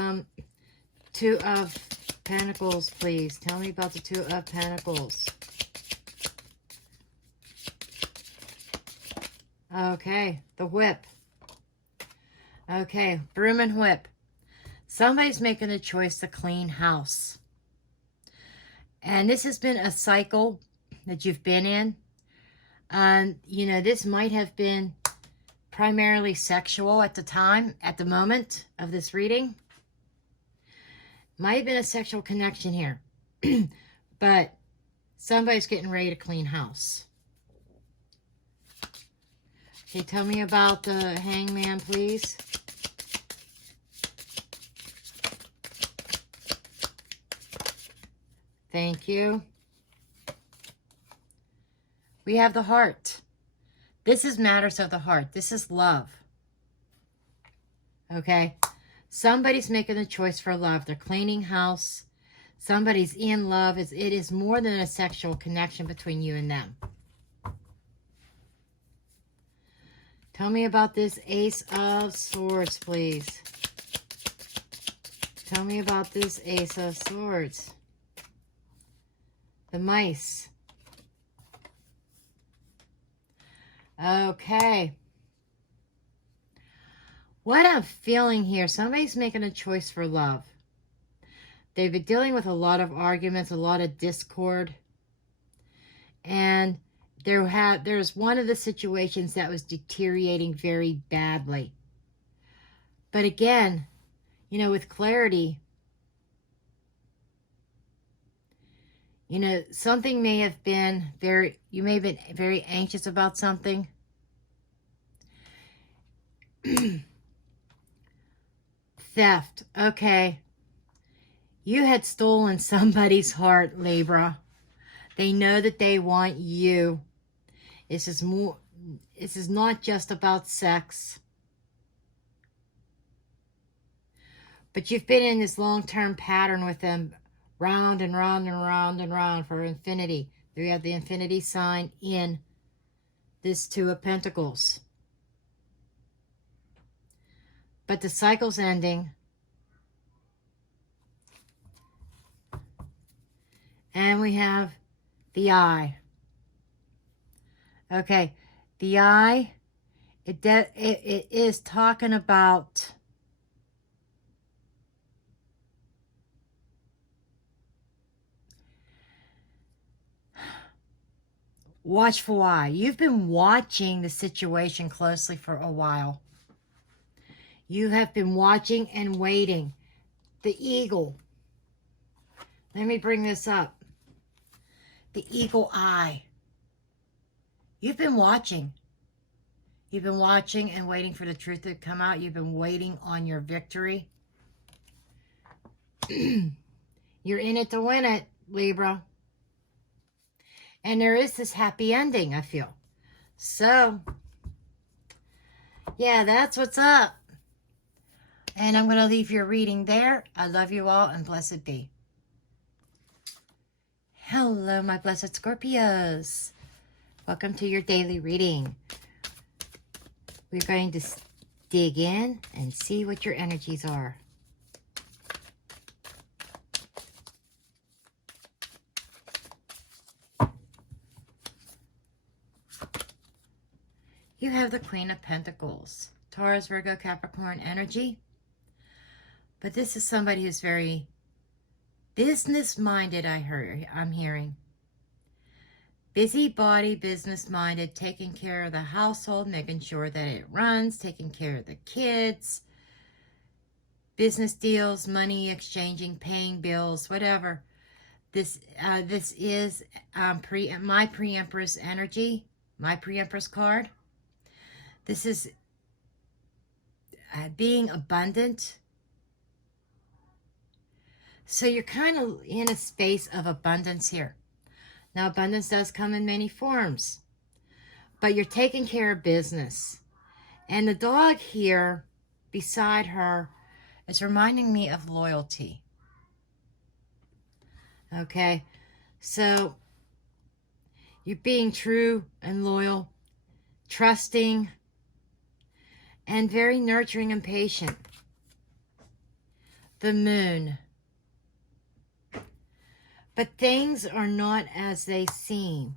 Two of Pentacles, please. Tell me about the Two of Pentacles. Okay, the Whip. Okay, Broom and Whip. Somebody's making a choice to clean house. And this has been a cycle that you've been in. You know, this might have been primarily sexual at the time, at the moment of this reading. Might have been a sexual connection here. But somebody's getting ready to clean house. Okay, tell me about the Hangman, please. Thank you. We have the Heart. This is matters of the heart. This is love. Okay? Somebody's making a choice for love. They're cleaning house. Somebody's in love. It is more than a sexual connection between you and them. Tell me about this Ace of Swords, please. Tell me about this Ace of Swords. The Mice. Okay. What I'm feeling here, somebody's making a choice for love. They've been dealing with a lot of arguments, a lot of discord. And there's one of the situations that was deteriorating very badly. But again, you know, with clarity, you know, something may have been you may have been very anxious about something. Theft. Okay. You had stolen somebody's heart, Libra. They know that they want you. This is not just about sex. But you've been in this long-term pattern with them, round and round and round and round for infinity. There you have the infinity sign in this Two of Pentacles. But the cycle's ending. And we have the Eye. Okay, the Eye, it is talking about watchful eye. You've been watching the situation closely for a while. You have been watching and waiting. The Eagle. Let me bring this up. The Eagle Eye. You've been watching. You've been watching and waiting for the truth to come out. You've been waiting on your victory. You're in it to win it, Libra. And there is this happy ending, I feel. So, yeah, that's what's up. And I'm going to leave your reading there. I love you all, and blessed be. Hello, my blessed Scorpios. Welcome to your daily reading. We're going to dig in and see what your energies are. You have the Queen of Pentacles, Taurus, Virgo, Capricorn energy. But this is somebody who's very business-minded, I'm hearing. Busybody, business-minded, taking care of the household, making sure that it runs, taking care of the kids, business deals, money exchanging, paying bills, whatever. This is my pre-Empress energy, my pre-Empress card. This is being abundant. So you're kind of in a space of abundance here. Now, abundance does come in many forms, but you're taking care of business. And the dog here beside her is reminding me of loyalty. Okay, so you're being true and loyal, trusting, and very nurturing and patient. The moon. But things are not as they seem.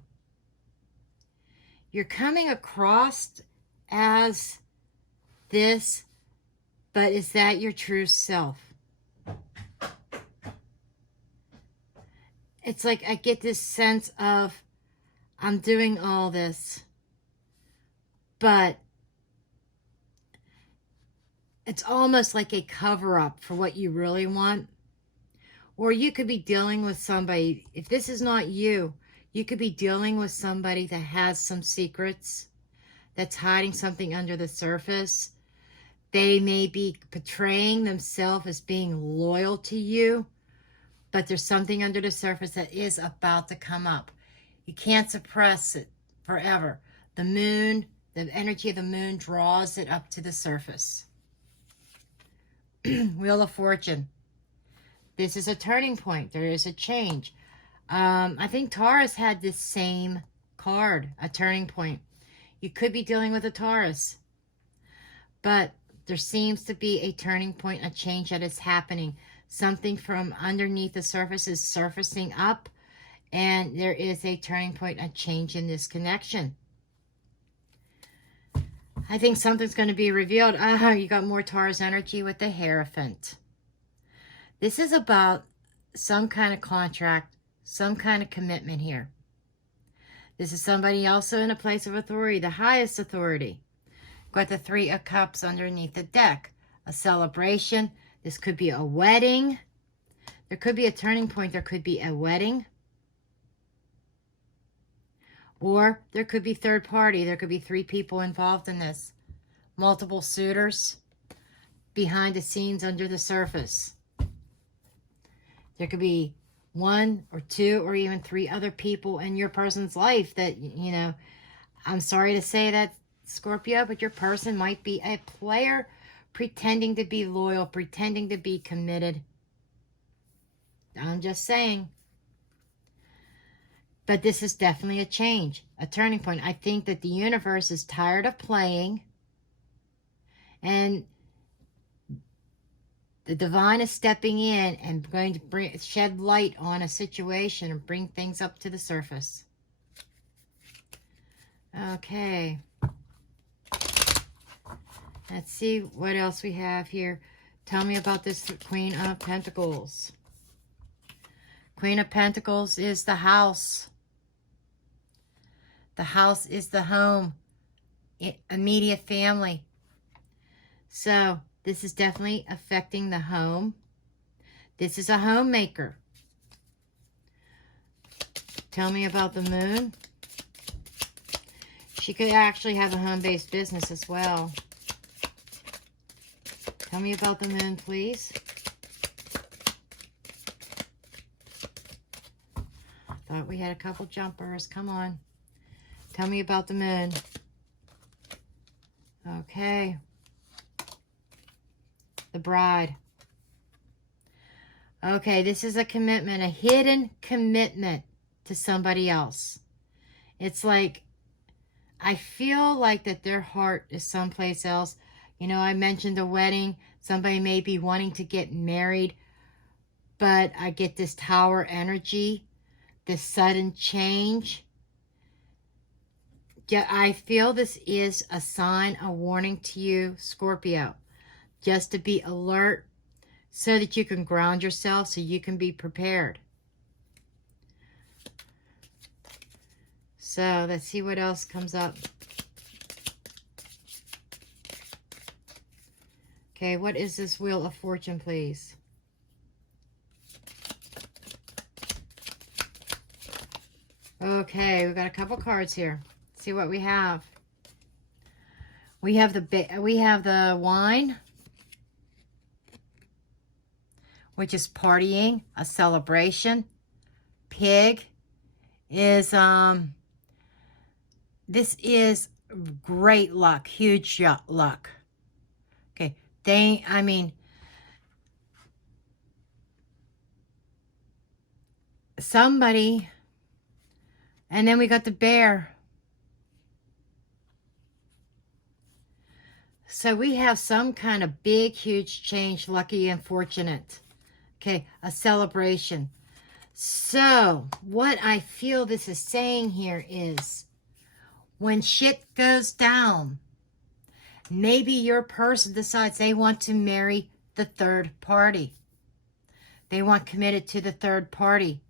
You're coming across as this, but is that your true self? It's like I get this sense of, I'm doing all this, but it's almost like a cover-up for what you really want. Or you could be dealing with somebody, if this is not you, you could be dealing with somebody that has some secrets, that's hiding something under the surface. They may be portraying themselves as being loyal to you, but there's something under the surface that is about to come up. You can't suppress it forever. The moon, the energy of the moon draws it up to the surface. Wheel of Fortune. This is a turning point. There is a change. I think Taurus had this same card, a turning point. You could be dealing with a Taurus. But there seems to be a turning point, a change that is happening. Something from underneath the surface is surfacing up. And there is a turning point, a change in this connection. I think something's going to be revealed. You got more Taurus energy with the Hierophant. This is about some kind of contract, some kind of commitment here. This is somebody also in a place of authority, the highest authority. Got the Three of Cups underneath the deck. A celebration. This could be a wedding. There could be a turning point. There could be a wedding. Or there could be third party. There could be 3 people involved in this. Multiple suitors behind the scenes under the surface. There could be 1 or 2 or even 3 other people in your person's life that, you know, I'm sorry to say that, Scorpio, but your person might be a player pretending to be loyal, pretending to be committed. I'm just saying. But this is definitely a change, a turning point. I think that the universe is tired of playing, and the divine is stepping in and going to shed light on a situation and bring things up to the surface. Okay. Let's see what else we have here. Tell me about this Queen of Pentacles. Queen of Pentacles is the house. The house is the home. Immediate family. So this is definitely affecting the home. This is a homemaker. Tell me about the moon. She could actually have a home-based business as well. Tell me about the moon, please. Thought we had a couple jumpers. Come on. Tell me about the moon. Okay. The bride. Okay, this is a commitment, a hidden commitment to somebody else. It's like, I feel like that their heart is someplace else. You know, I mentioned a wedding. Somebody may be wanting to get married, but I get this Tower energy, this sudden change. Yeah, I feel this is a sign, a warning to you, Scorpio. Just to be alert so that you can ground yourself, so you can be prepared. So let's see what else comes up. Okay, what is this Wheel of Fortune, please? Okay, we've got a couple cards here. Let's see what we have. We have the wine, which is partying, a celebration. Pig is this is great luck, huge luck. Okay, I mean, somebody, and then we got the bear. So we have some kind of big, huge change, lucky and fortunate. Okay, a celebration. So what I feel this is saying here is when shit goes down, maybe your person decides they want to marry the third party. They want committed to the third party.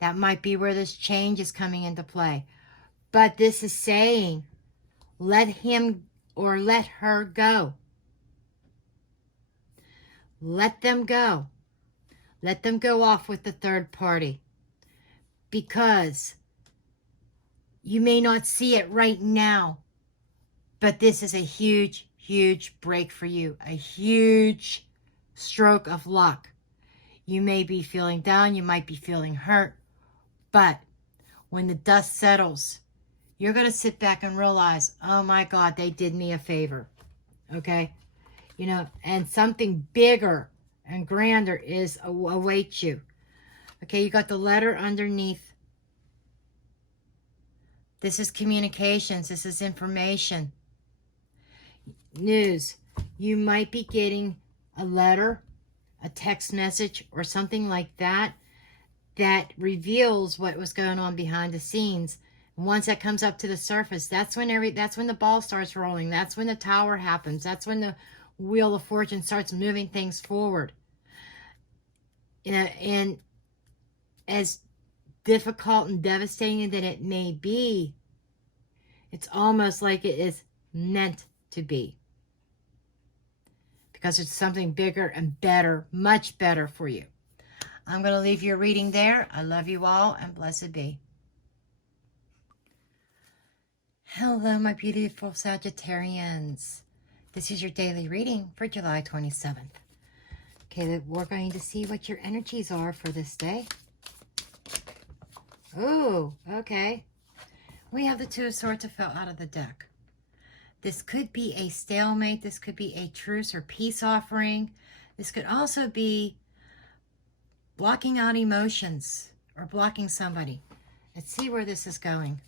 That might be where this change is coming into play. But this is saying, let him or let her go. Let them go. Let them go off with the third party. Because you may not see it right now, but this is a huge, huge break for you. A huge stroke of luck. You may be feeling down. You might be feeling hurt. But when the dust settles, you're going to sit back and realize, oh my God, they did me a favor. Okay? You know, and something bigger and grander awaits you. Okay, you got the letter underneath. This is communications. This is information. News. You might be getting a letter, a text message, or something like that that reveals what was going on behind the scenes. And once that comes up to the surface, that's when the ball starts rolling. That's when the tower happens. That's when the wheel of fortune starts moving things forward. And as difficult and devastating that it may be, it's almost like it is meant to be. Because it's something bigger and better, much better for you. I'm going to leave your reading there. I love you all, and blessed be. Hello, my beautiful Sagittarians. This is your daily reading for July 27th. Okay, we're going to see what your energies are for this day. Oh, okay. We have the Two of Swords that fell out of the deck. This could be a stalemate. This could be a truce or peace offering. This could also be blocking out emotions or blocking somebody. Let's see where this is going.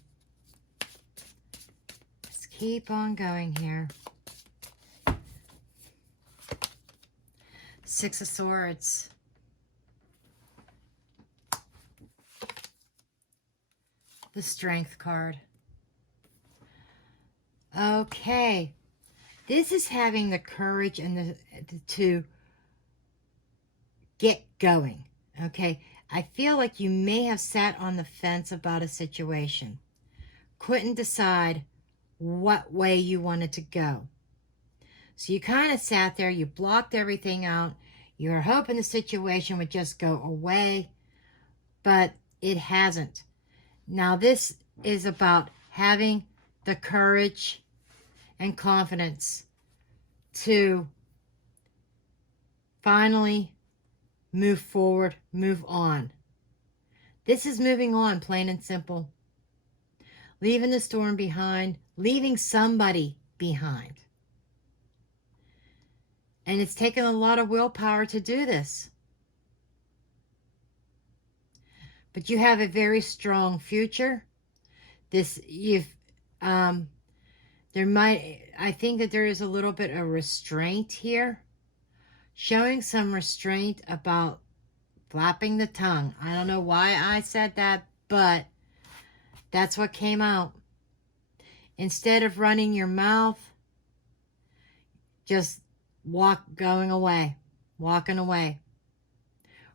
Let's keep on going here. Six of Swords. The Strength card. Okay. This is having the courage and to get going. Okay. I feel like you may have sat on the fence about a situation. Couldn't decide what way you wanted to go. So you kind of sat there. You blocked everything out. You were hoping the situation would just go away. But it hasn't. Now this is about having the courage and confidence to finally move forward, move on. This is moving on, plain and simple. Leaving the storm behind, leaving somebody behind. And it's taken a lot of willpower to do this. But you have a very strong future. I think that there is a little bit of restraint here. Showing some restraint about flapping the tongue. I don't know why I said that, but that's what came out. Instead of running your mouth, just walking away.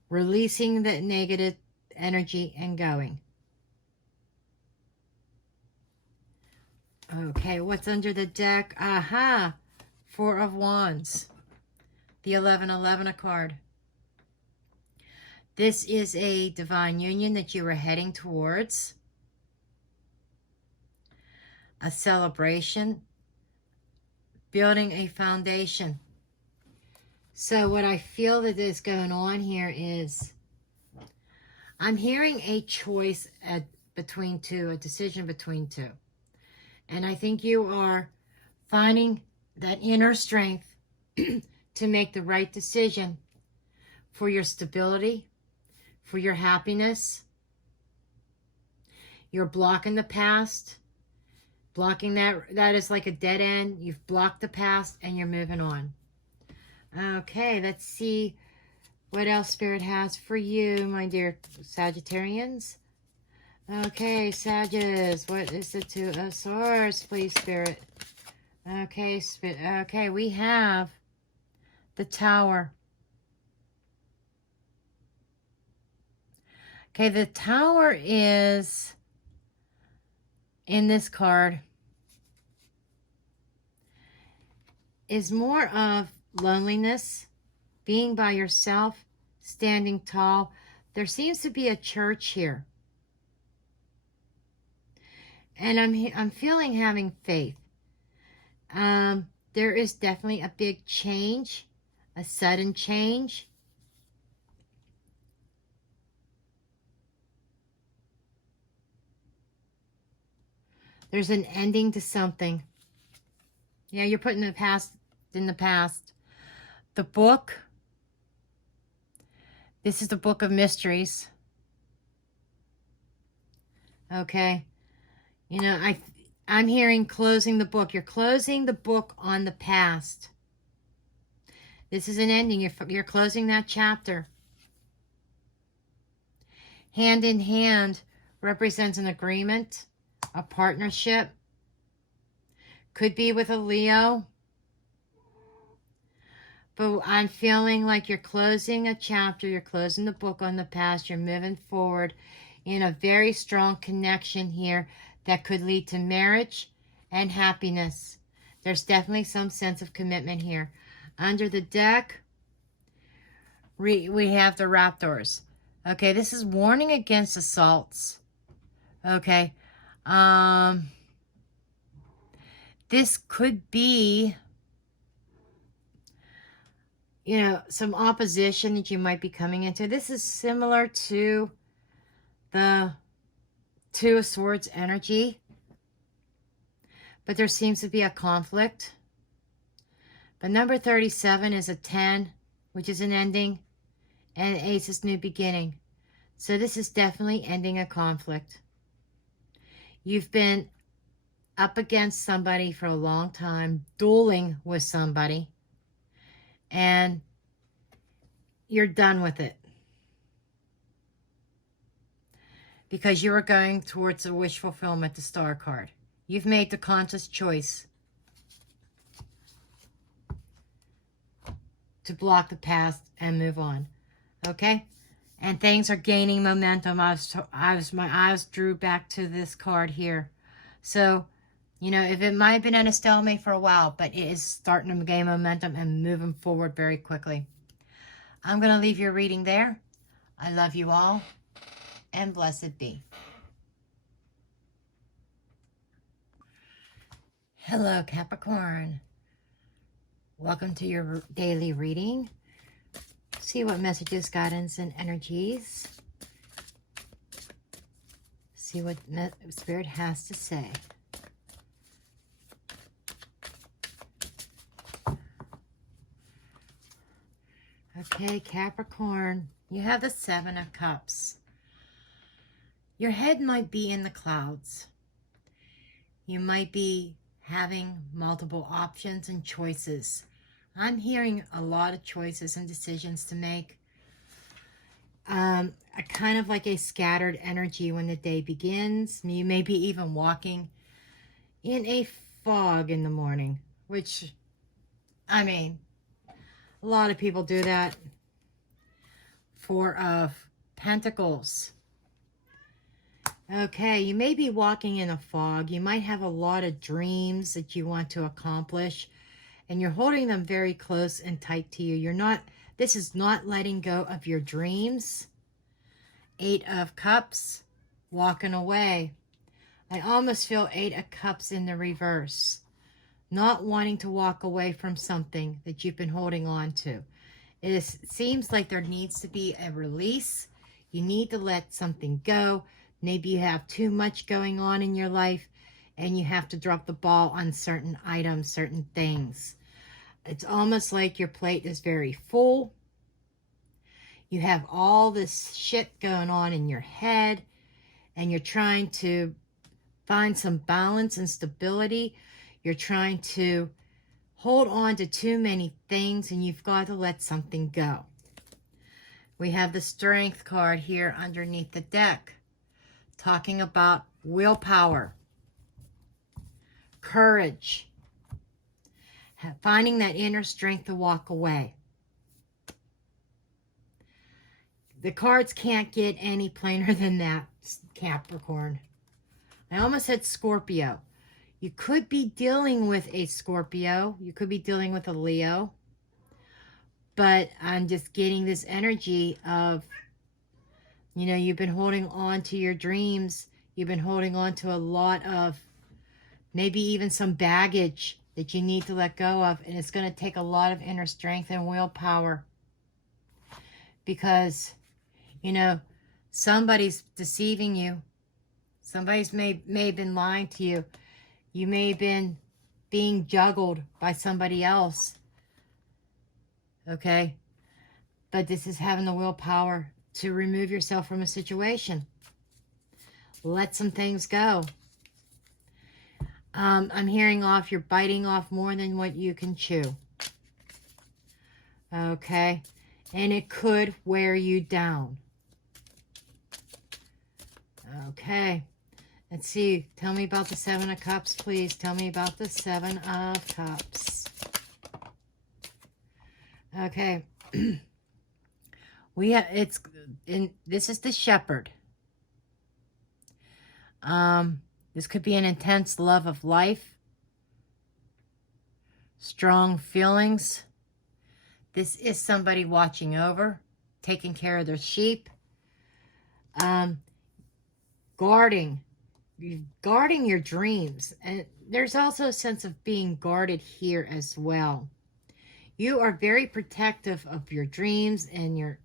Releasing the negative energy and going. Okay, what's under the deck? Aha! Four of Wands. The 11-11 card. This is a divine union that you were heading towards. A celebration. Building a foundation. So what I feel that is going on here is I'm hearing a choice between two, a decision between two. And I think you are finding that inner strength to make the right decision for your stability, for your happiness. You're blocking the past. Blocking that is like a dead end. You've blocked the past and you're moving on. Okay, let's see what else Spirit has for you, my dear Sagittarians. Okay, Sagittarius, what is the Two of Swords, please, Spirit? Okay, okay, we have the Tower. Okay, the Tower is in this card is more of loneliness, being by yourself, standing tall. There seems to be a church here. And I'm feeling having faith. There is definitely a big change, a sudden change. There's an ending to something. Yeah, you're putting the past in the past. The book. This is the Book of Mysteries. Okay. You know, I'm hearing closing the book. You're closing the book on the past. This is an ending. You're closing that chapter. Hand in hand represents an agreement, a partnership. Could be with a Leo. But I'm feeling like you're closing a chapter. You're closing the book on the past. You're moving forward in a very strong connection here that could lead to marriage and happiness. There's definitely some sense of commitment here. Under the deck, we have the Raptors. Okay, this is warning against assaults. Okay. This could be, you know, some opposition that you might be coming into. This is similar to the Two of Swords energy. But there seems to be a conflict. But number 37 is a 10, which is an ending. And Ace is new beginning. So this is definitely ending a conflict. You've been up against somebody for a long time, dueling with somebody. And you're done with it. Because you were going towards a wish fulfillment, the Star card. You've made the conscious choice to block the past and move on. Okay? And things are gaining momentum. My eyes drew back to this card here. So, you know, if it might have been at a stalemate for a while, but it is starting to gain momentum and moving forward very quickly. I'm going to leave your reading there. I love you all, and blessed be. Hello, Capricorn. Welcome to your daily reading. See what messages, guidance, and energies. See what Spirit has to say. Okay, Capricorn, you have the Seven of Cups. Your head might be in the clouds. You might be having multiple options and choices. I'm hearing a lot of choices and decisions to make. A kind of like a scattered energy when the day begins. You may be even walking in a fog in the morning, which, I mean, a lot of people do that. Four of Pentacles. Okay, you may be walking in a fog. You might have a lot of dreams that you want to accomplish, and you're holding them very close and tight to you. This is not letting go of your dreams. Eight of Cups, walking away. I almost feel Eight of Cups in the reverse. Not wanting to walk away from something that you've been holding on to. It seems like there needs to be a release. You need to let something go. Maybe you have too much going on in your life and you have to drop the ball on certain items, certain things. It's almost like your plate is very full. You have all this shit going on in your head, and you're trying to find some balance and stability. You're trying to hold on to too many things, and you've got to let something go. We have the Strength card here underneath the deck, talking about willpower, courage, finding that inner strength to walk away. The cards can't get any plainer than that, Capricorn. I almost said Scorpio. You could be dealing with a Scorpio. You could be dealing with a Leo. But I'm just getting this energy of, you know, you've been holding on to your dreams. You've been holding on to a lot of maybe even some baggage that you need to let go of. And it's going to take a lot of inner strength and willpower. Because, you know, somebody's deceiving you. Somebody's may have been lying to you. You may have been being juggled by somebody else. Okay? But this is having the willpower to remove yourself from a situation. Let some things go. I'm hearing off, you're biting off more than what you can chew. Okay? And it could wear you down. Okay. Let's see. Tell me about the Seven of Cups, please. Tell me about the Seven of Cups. Okay. This is the Shepherd. This could be an intense love of life. Strong feelings. This is somebody watching over, taking care of their sheep. Guarding your dreams. And there's also a sense of being guarded here as well. You are very protective of your dreams and your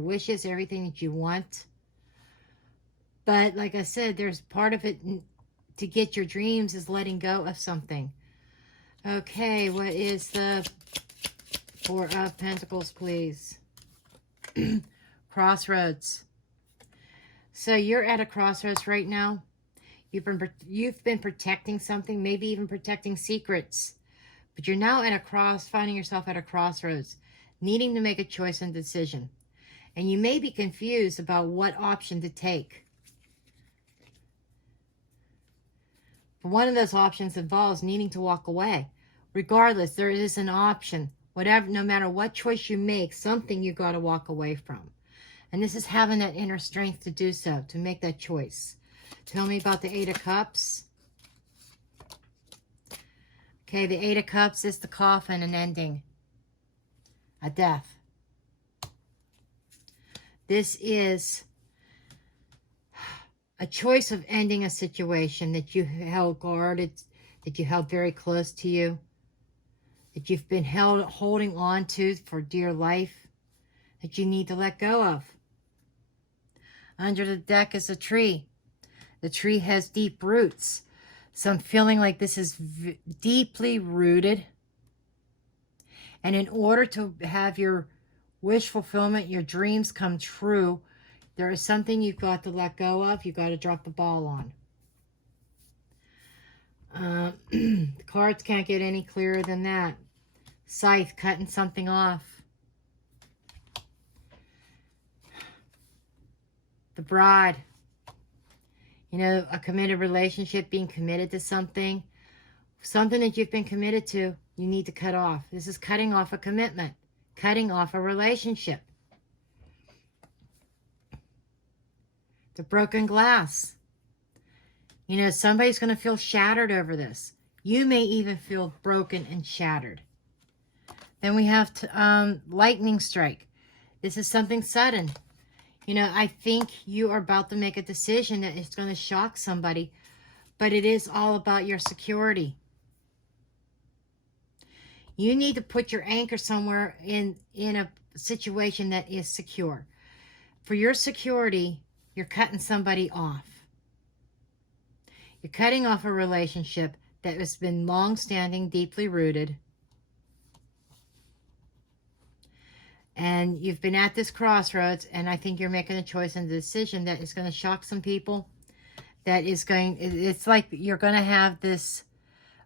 wishes, everything that you want. But like I said, there's part of it to get your dreams is letting go of something. Okay, what is the Four of Pentacles, please? Crossroads. So you're at a crossroads right now. You've been protecting something, maybe even protecting secrets. But you're now finding yourself at a crossroads, needing to make a choice and decision. And you may be confused about what option to take. But one of those options involves needing to walk away. Regardless, there is an option. No matter what choice you make, something you got to walk away from. And this is having that inner strength to do so, to make that choice. Tell me about the Eight of Cups. Okay, the Eight of Cups is the coffin, an ending, a death. This is a choice of ending a situation that you held guarded, that you held very close to you, that you've been holding on to for dear life, that you need to let go of. Under the deck is a tree. The tree has deep roots. So I'm feeling like this is deeply rooted. And in order to have your wish fulfillment, your dreams come true, there is something you've got to let go of. You've got to drop the ball on. The cards can't get any clearer than that. Scythe, cutting something off. The Bride. You know, a committed relationship, being committed to something. Something that you've been committed to, you need to cut off. This is cutting off a commitment. Cutting off a relationship. The Broken Glass. You know, somebody's going to feel shattered over this. You may even feel broken and shattered. Then we have Lightning Strike. This is something sudden. You know, I think you are about to make a decision that is going to shock somebody, but it is all about your security. You need to put your anchor somewhere in a situation that is secure. For your security, you're cutting somebody off. You're cutting off a relationship that has been long-standing, deeply rooted. And you've been at this crossroads, and I think you're making a choice and a decision that is going to shock some people. That is going, it's like you're going to have this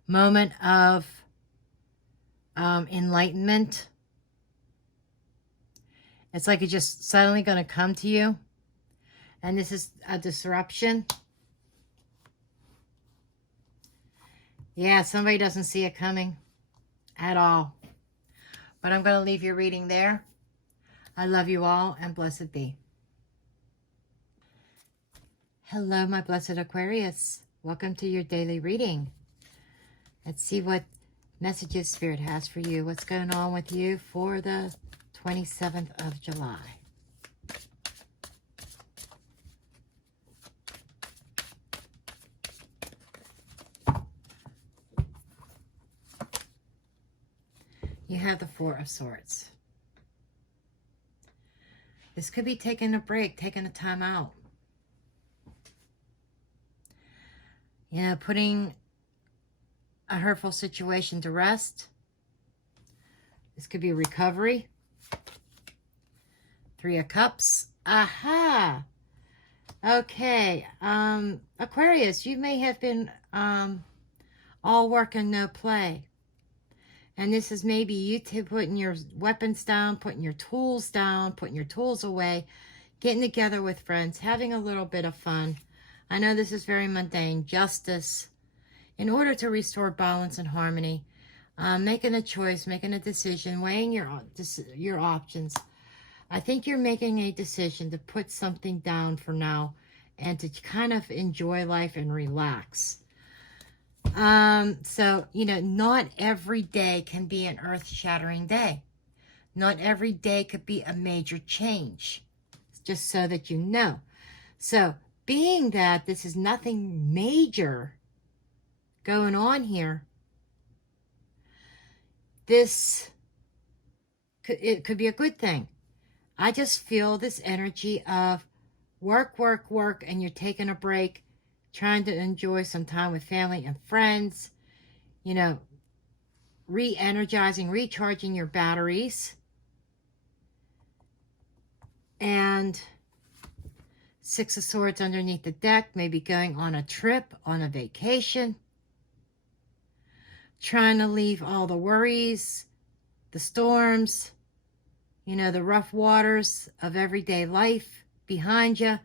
moment of enlightenment. It's like it's just suddenly going to come to you. And this is a disruption. Yeah, somebody doesn't see it coming at all. But I'm going to leave your reading there. I love you all, and blessed be. Hello, my blessed Aquarius. Welcome to your daily reading. Let's see what messages Spirit has for you. What's going on with you for the 27th of July. You have the Four of Swords. This could be taking a break, taking a time out. You know, putting a hurtful situation to rest. This could be recovery. Three of Cups. Aha! Okay. Aquarius, you may have been all work and no play. And this is maybe you putting your weapons down, putting your tools down, putting your tools away, getting together with friends, having a little bit of fun. I know this is very mundane. Justice. In order to restore balance and harmony, making a choice, making a decision, weighing your options. I think you're making a decision to put something down for now and to kind of enjoy life and relax. So, you know, not every day can be an earth-shattering day. Not every day could be a major change, just so that you know. So, being that this is nothing major going on here, it could be a good thing. I just feel this energy of work, work, work, and you're taking a break, trying to enjoy some time with family and friends, you know, re-energizing, recharging your batteries. And Six of Swords underneath the deck, maybe going on a trip, on a vacation, trying to leave all the worries, the storms, you know, the rough waters of everyday life behind you.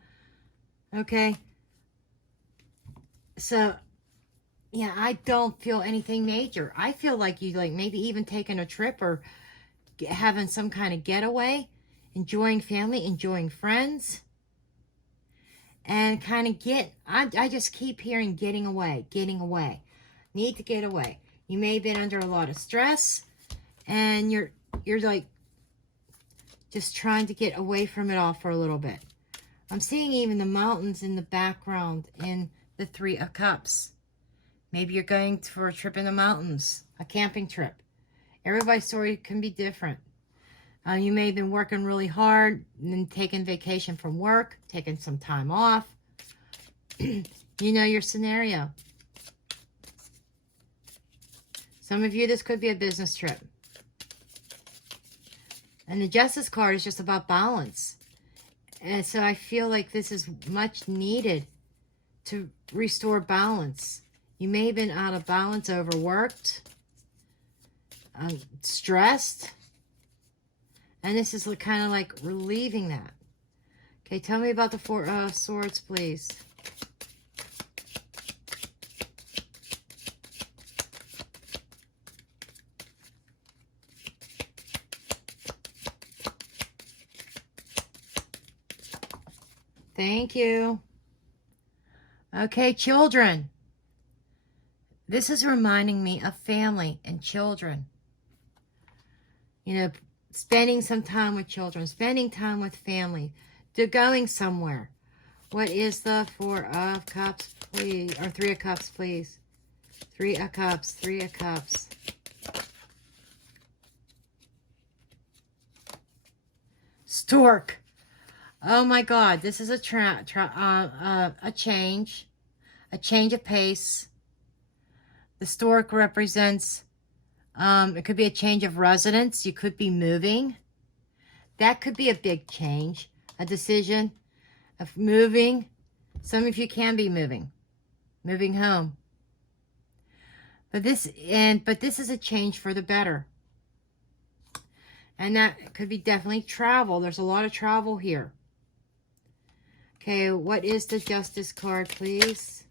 Okay. So, yeah, I don't feel anything major. I feel like you maybe even taking a trip or having some kind of getaway, enjoying family, enjoying friends, and kind of I just keep hearing getting away. Need to get away. You may have been under a lot of stress, and you're like just trying to get away from it all for a little bit. I'm seeing even the mountains in the background in the Three of Cups. Maybe you're going for a trip in the mountains, a camping trip. Everybody's story can be different. You may have been working really hard and then taking vacation from work, taking some time off. You know your scenario. Some of you, this could be a business trip. And the Justice card is just about balance. And so I feel like this is much needed to restore balance. You may have been out of balance, overworked, stressed. And this is kind of like relieving that. Okay, tell me about the Four of Swords, please. Thank you. Okay, children. This is reminding me of family and children. You know, spending some time with children, spending time with family, to going somewhere. What is the Four of Cups, please? Or Three of Cups, please. Three of Cups, Three of Cups. Stork. Oh my God, this is a change of pace. The stork represents, it could be a change of residence. You could be moving. that could be a big change, a decision of moving. Some of you can be moving home. But this is a change for the better. And that could be definitely travel. There's a lot of travel here. Okay, what is the Justice card, please?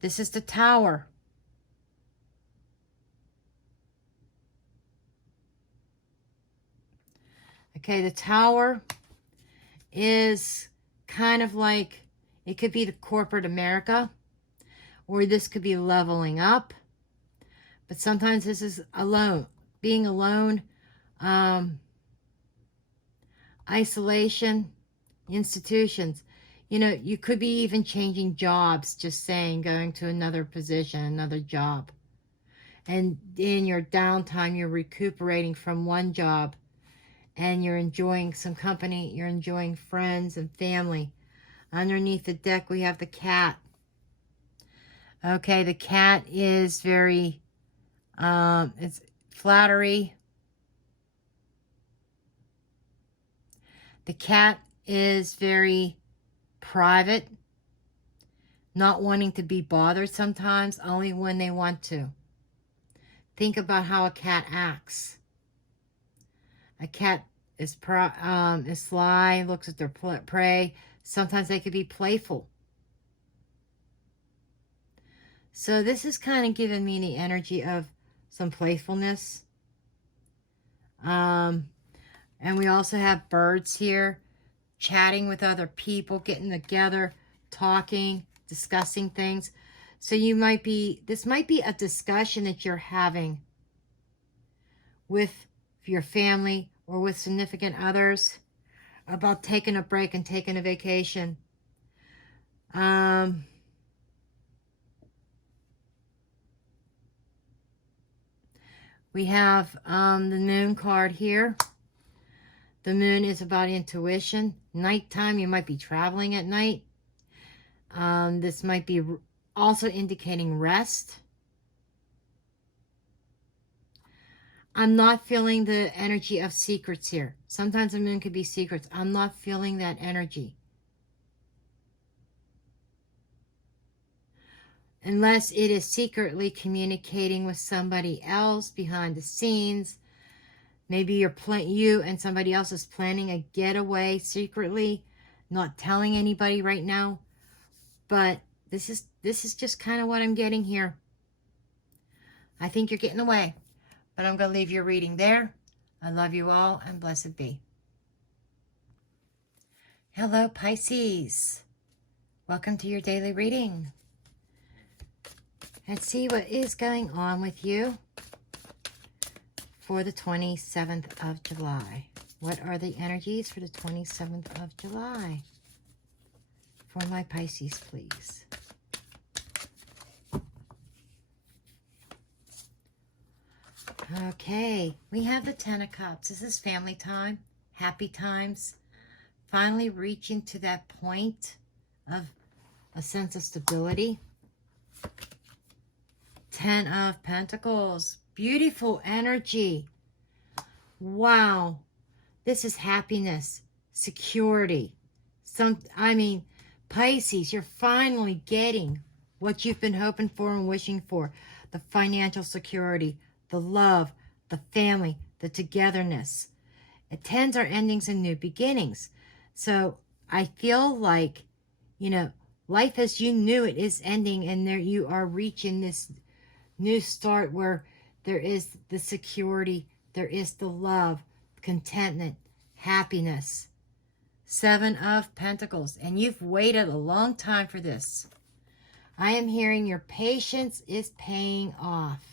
This is the Tower. Okay, the Tower is kind of like, it could be the corporate America, or this could be leveling up. But sometimes this is alone, being alone, isolation, institutions. You know, you could be even changing jobs, just saying, going to another position, another job. And in your downtime, you're recuperating from one job and you're enjoying some company, you're enjoying friends and family. Underneath the deck, we have the cat. Okay, the cat is very, it's flattery. The cat is very private, not wanting to be bothered sometimes, only when they want to. Think about how a cat acts. A cat is sly, looks at their prey. Sometimes they could be playful. So this is kind of giving me the energy of some playfulness. And we also have birds here, chatting with other people, getting together, talking, discussing things. So this might be a discussion that you're having with your family or with significant others about taking a break and taking a vacation. We have the Moon card here. The Moon is about intuition. Nighttime, you might be traveling at night. This might be also indicating rest. I'm not feeling the energy of secrets here. Sometimes the Moon could be secrets. I'm not feeling that energy. Unless it is secretly communicating with somebody else behind the scenes. Maybe you and somebody else is planning a getaway secretly, not telling anybody right now. But this is just kind of what I'm getting here. I think you're getting away. But I'm going to leave your reading there. I love you all, and blessed be. Hello, Pisces. Welcome to your daily reading. Let's see what is going on with you for the 27th of July. What are the energies for the 27th of July? For my Pisces, please. Okay, we have the Ten of Cups. This is family time, happy times, finally reaching to that point of a sense of stability. Ten of Pentacles, beautiful energy. Wow, this is happiness, security. Pisces, you're finally getting what you've been hoping for and wishing for. The financial security, the love, the family, the togetherness. Tens are endings and new beginnings. So I feel like, life as you knew it is ending, and there you are reaching this new start where there is the security, there is the love, contentment, happiness. Seven of Pentacles, and you've waited a long time for this. I am hearing your patience is paying off.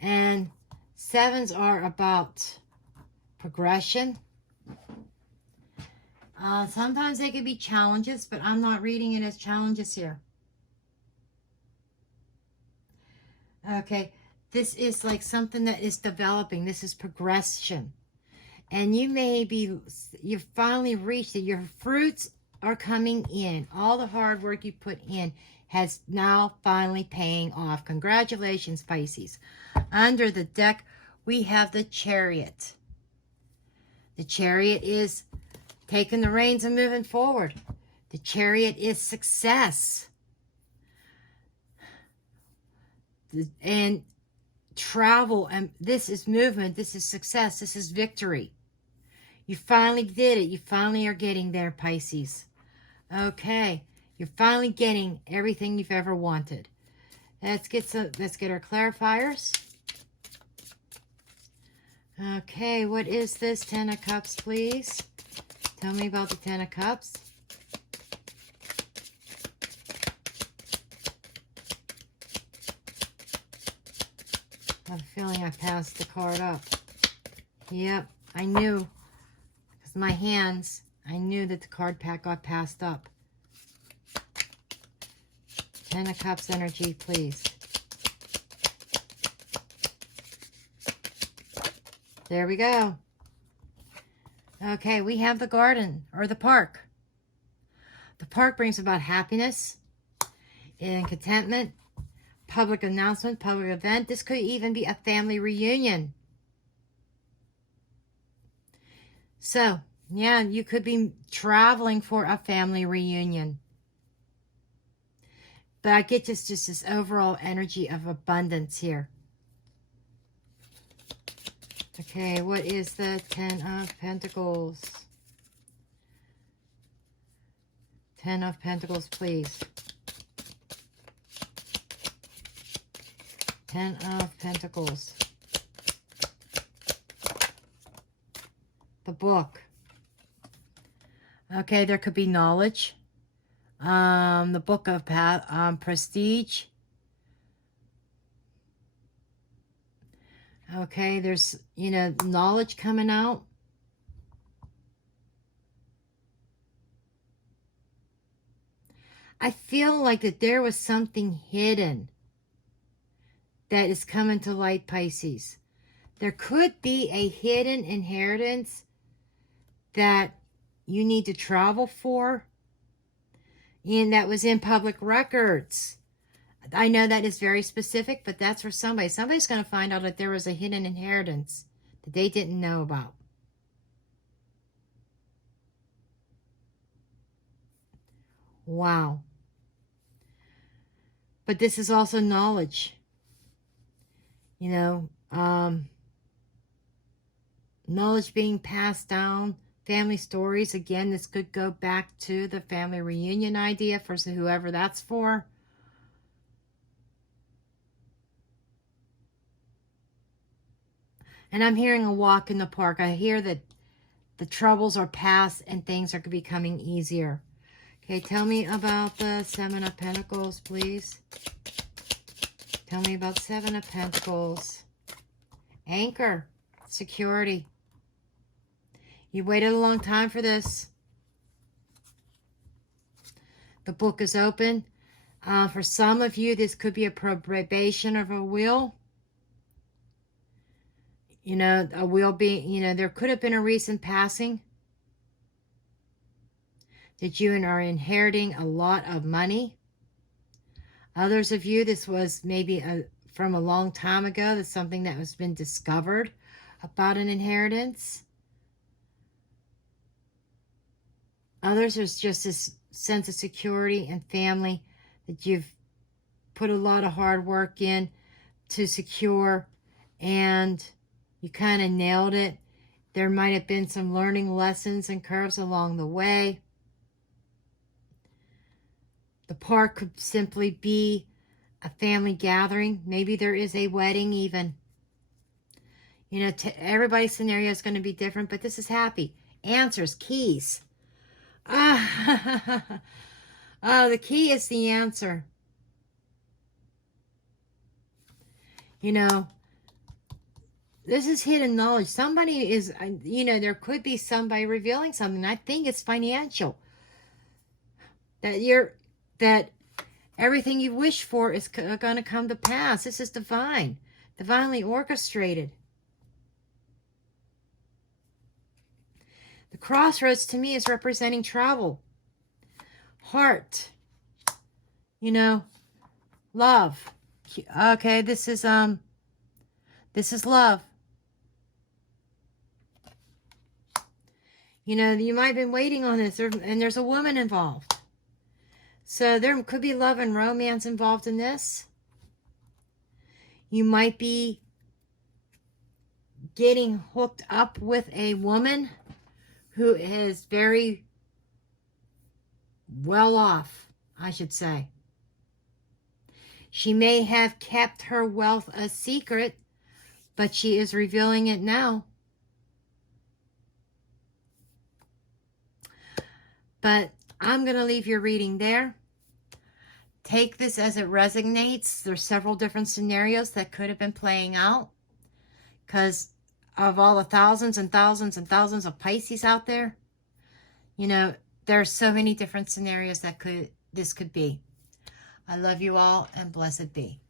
And sevens are about progression. Sometimes they could be challenges, but I'm not reading it as challenges here. Okay, this is like something that is developing. This is progression. And you've finally reached it. Your fruits are coming in. All the hard work you put in has now finally paying off. Congratulations, Pisces. Under the deck, we have the Chariot. The Chariot is taking the reins and moving forward. The Chariot is success. And travel, and this is movement, this is success, this is victory. You finally did it. You finally are getting there, Pisces. Okay, you're finally getting everything you've ever wanted. Let's get our clarifiers. Okay, what is this? 10 of Cups, please. Tell me about the 10 of Cups. I have a feeling I passed the card up. Yep, I knew. Because my hands, I knew that the card pack got passed up. 10 of Cups energy, please. There we go. Okay, we have the garden, or the park. The park brings about happiness and contentment, public announcement, public event. This could even be a family reunion. So, yeah, you could be traveling for a family reunion. But I get just this overall energy of abundance here. Okay, what is the 10 of Pentacles? 10 of Pentacles, please. 10 of Pentacles. The book. Okay, there could be knowledge. The book of prestige. Okay, there's, knowledge coming out. I feel like that there was something hidden that is coming to light, Pisces. There could be a hidden inheritance that you need to travel for, and that was in public records. I know that is very specific, but that's for somebody. Somebody's going to find out that there was a hidden inheritance that they didn't know about. Wow. But this is also knowledge. Knowledge being passed down. Family stories. Again, this could go back to the family reunion idea for whoever that's for. And I'm hearing a walk in the park. I hear that the troubles are past and things are becoming easier. Okay, tell me about the 7 of Pentacles, please. Tell me about 7 of Pentacles. Anchor. Security. You waited a long time for this. The book is open. For some of you, this could be a probation of a will. A will being, there could have been a recent passing. That you are inheriting a lot of money. Others of you, this was maybe from a long time ago. That's something that has been discovered about an inheritance. Others, there's just this sense of security and family that you've put a lot of hard work in to secure, and you kind of nailed it. There might have been some learning lessons and curves along the way. The park could simply be a family gathering. Maybe there is a wedding even. Everybody's scenario is going to be different, but this is happy. Answers, keys. Oh, the key is the answer. This is hidden knowledge. Somebody is, there could be somebody revealing something. I think it's financial. That everything you wish for is going to come to pass. This is divine. Divinely orchestrated. The crossroads to me is representing travel. Heart. Love. Okay, this is, This is love. You know, you might have been waiting on this, and there's a woman involved. So there could be love and romance involved in this. You might be getting hooked up with a woman who is very well off, I should say. She may have kept her wealth a secret, but she is revealing it now. But I'm going to leave your reading there. Take this as it resonates. There's several different scenarios that could have been playing out because of all the thousands and thousands and thousands of Pisces out there. You know, there's so many different scenarios that this could be. I love you all, and blessed be.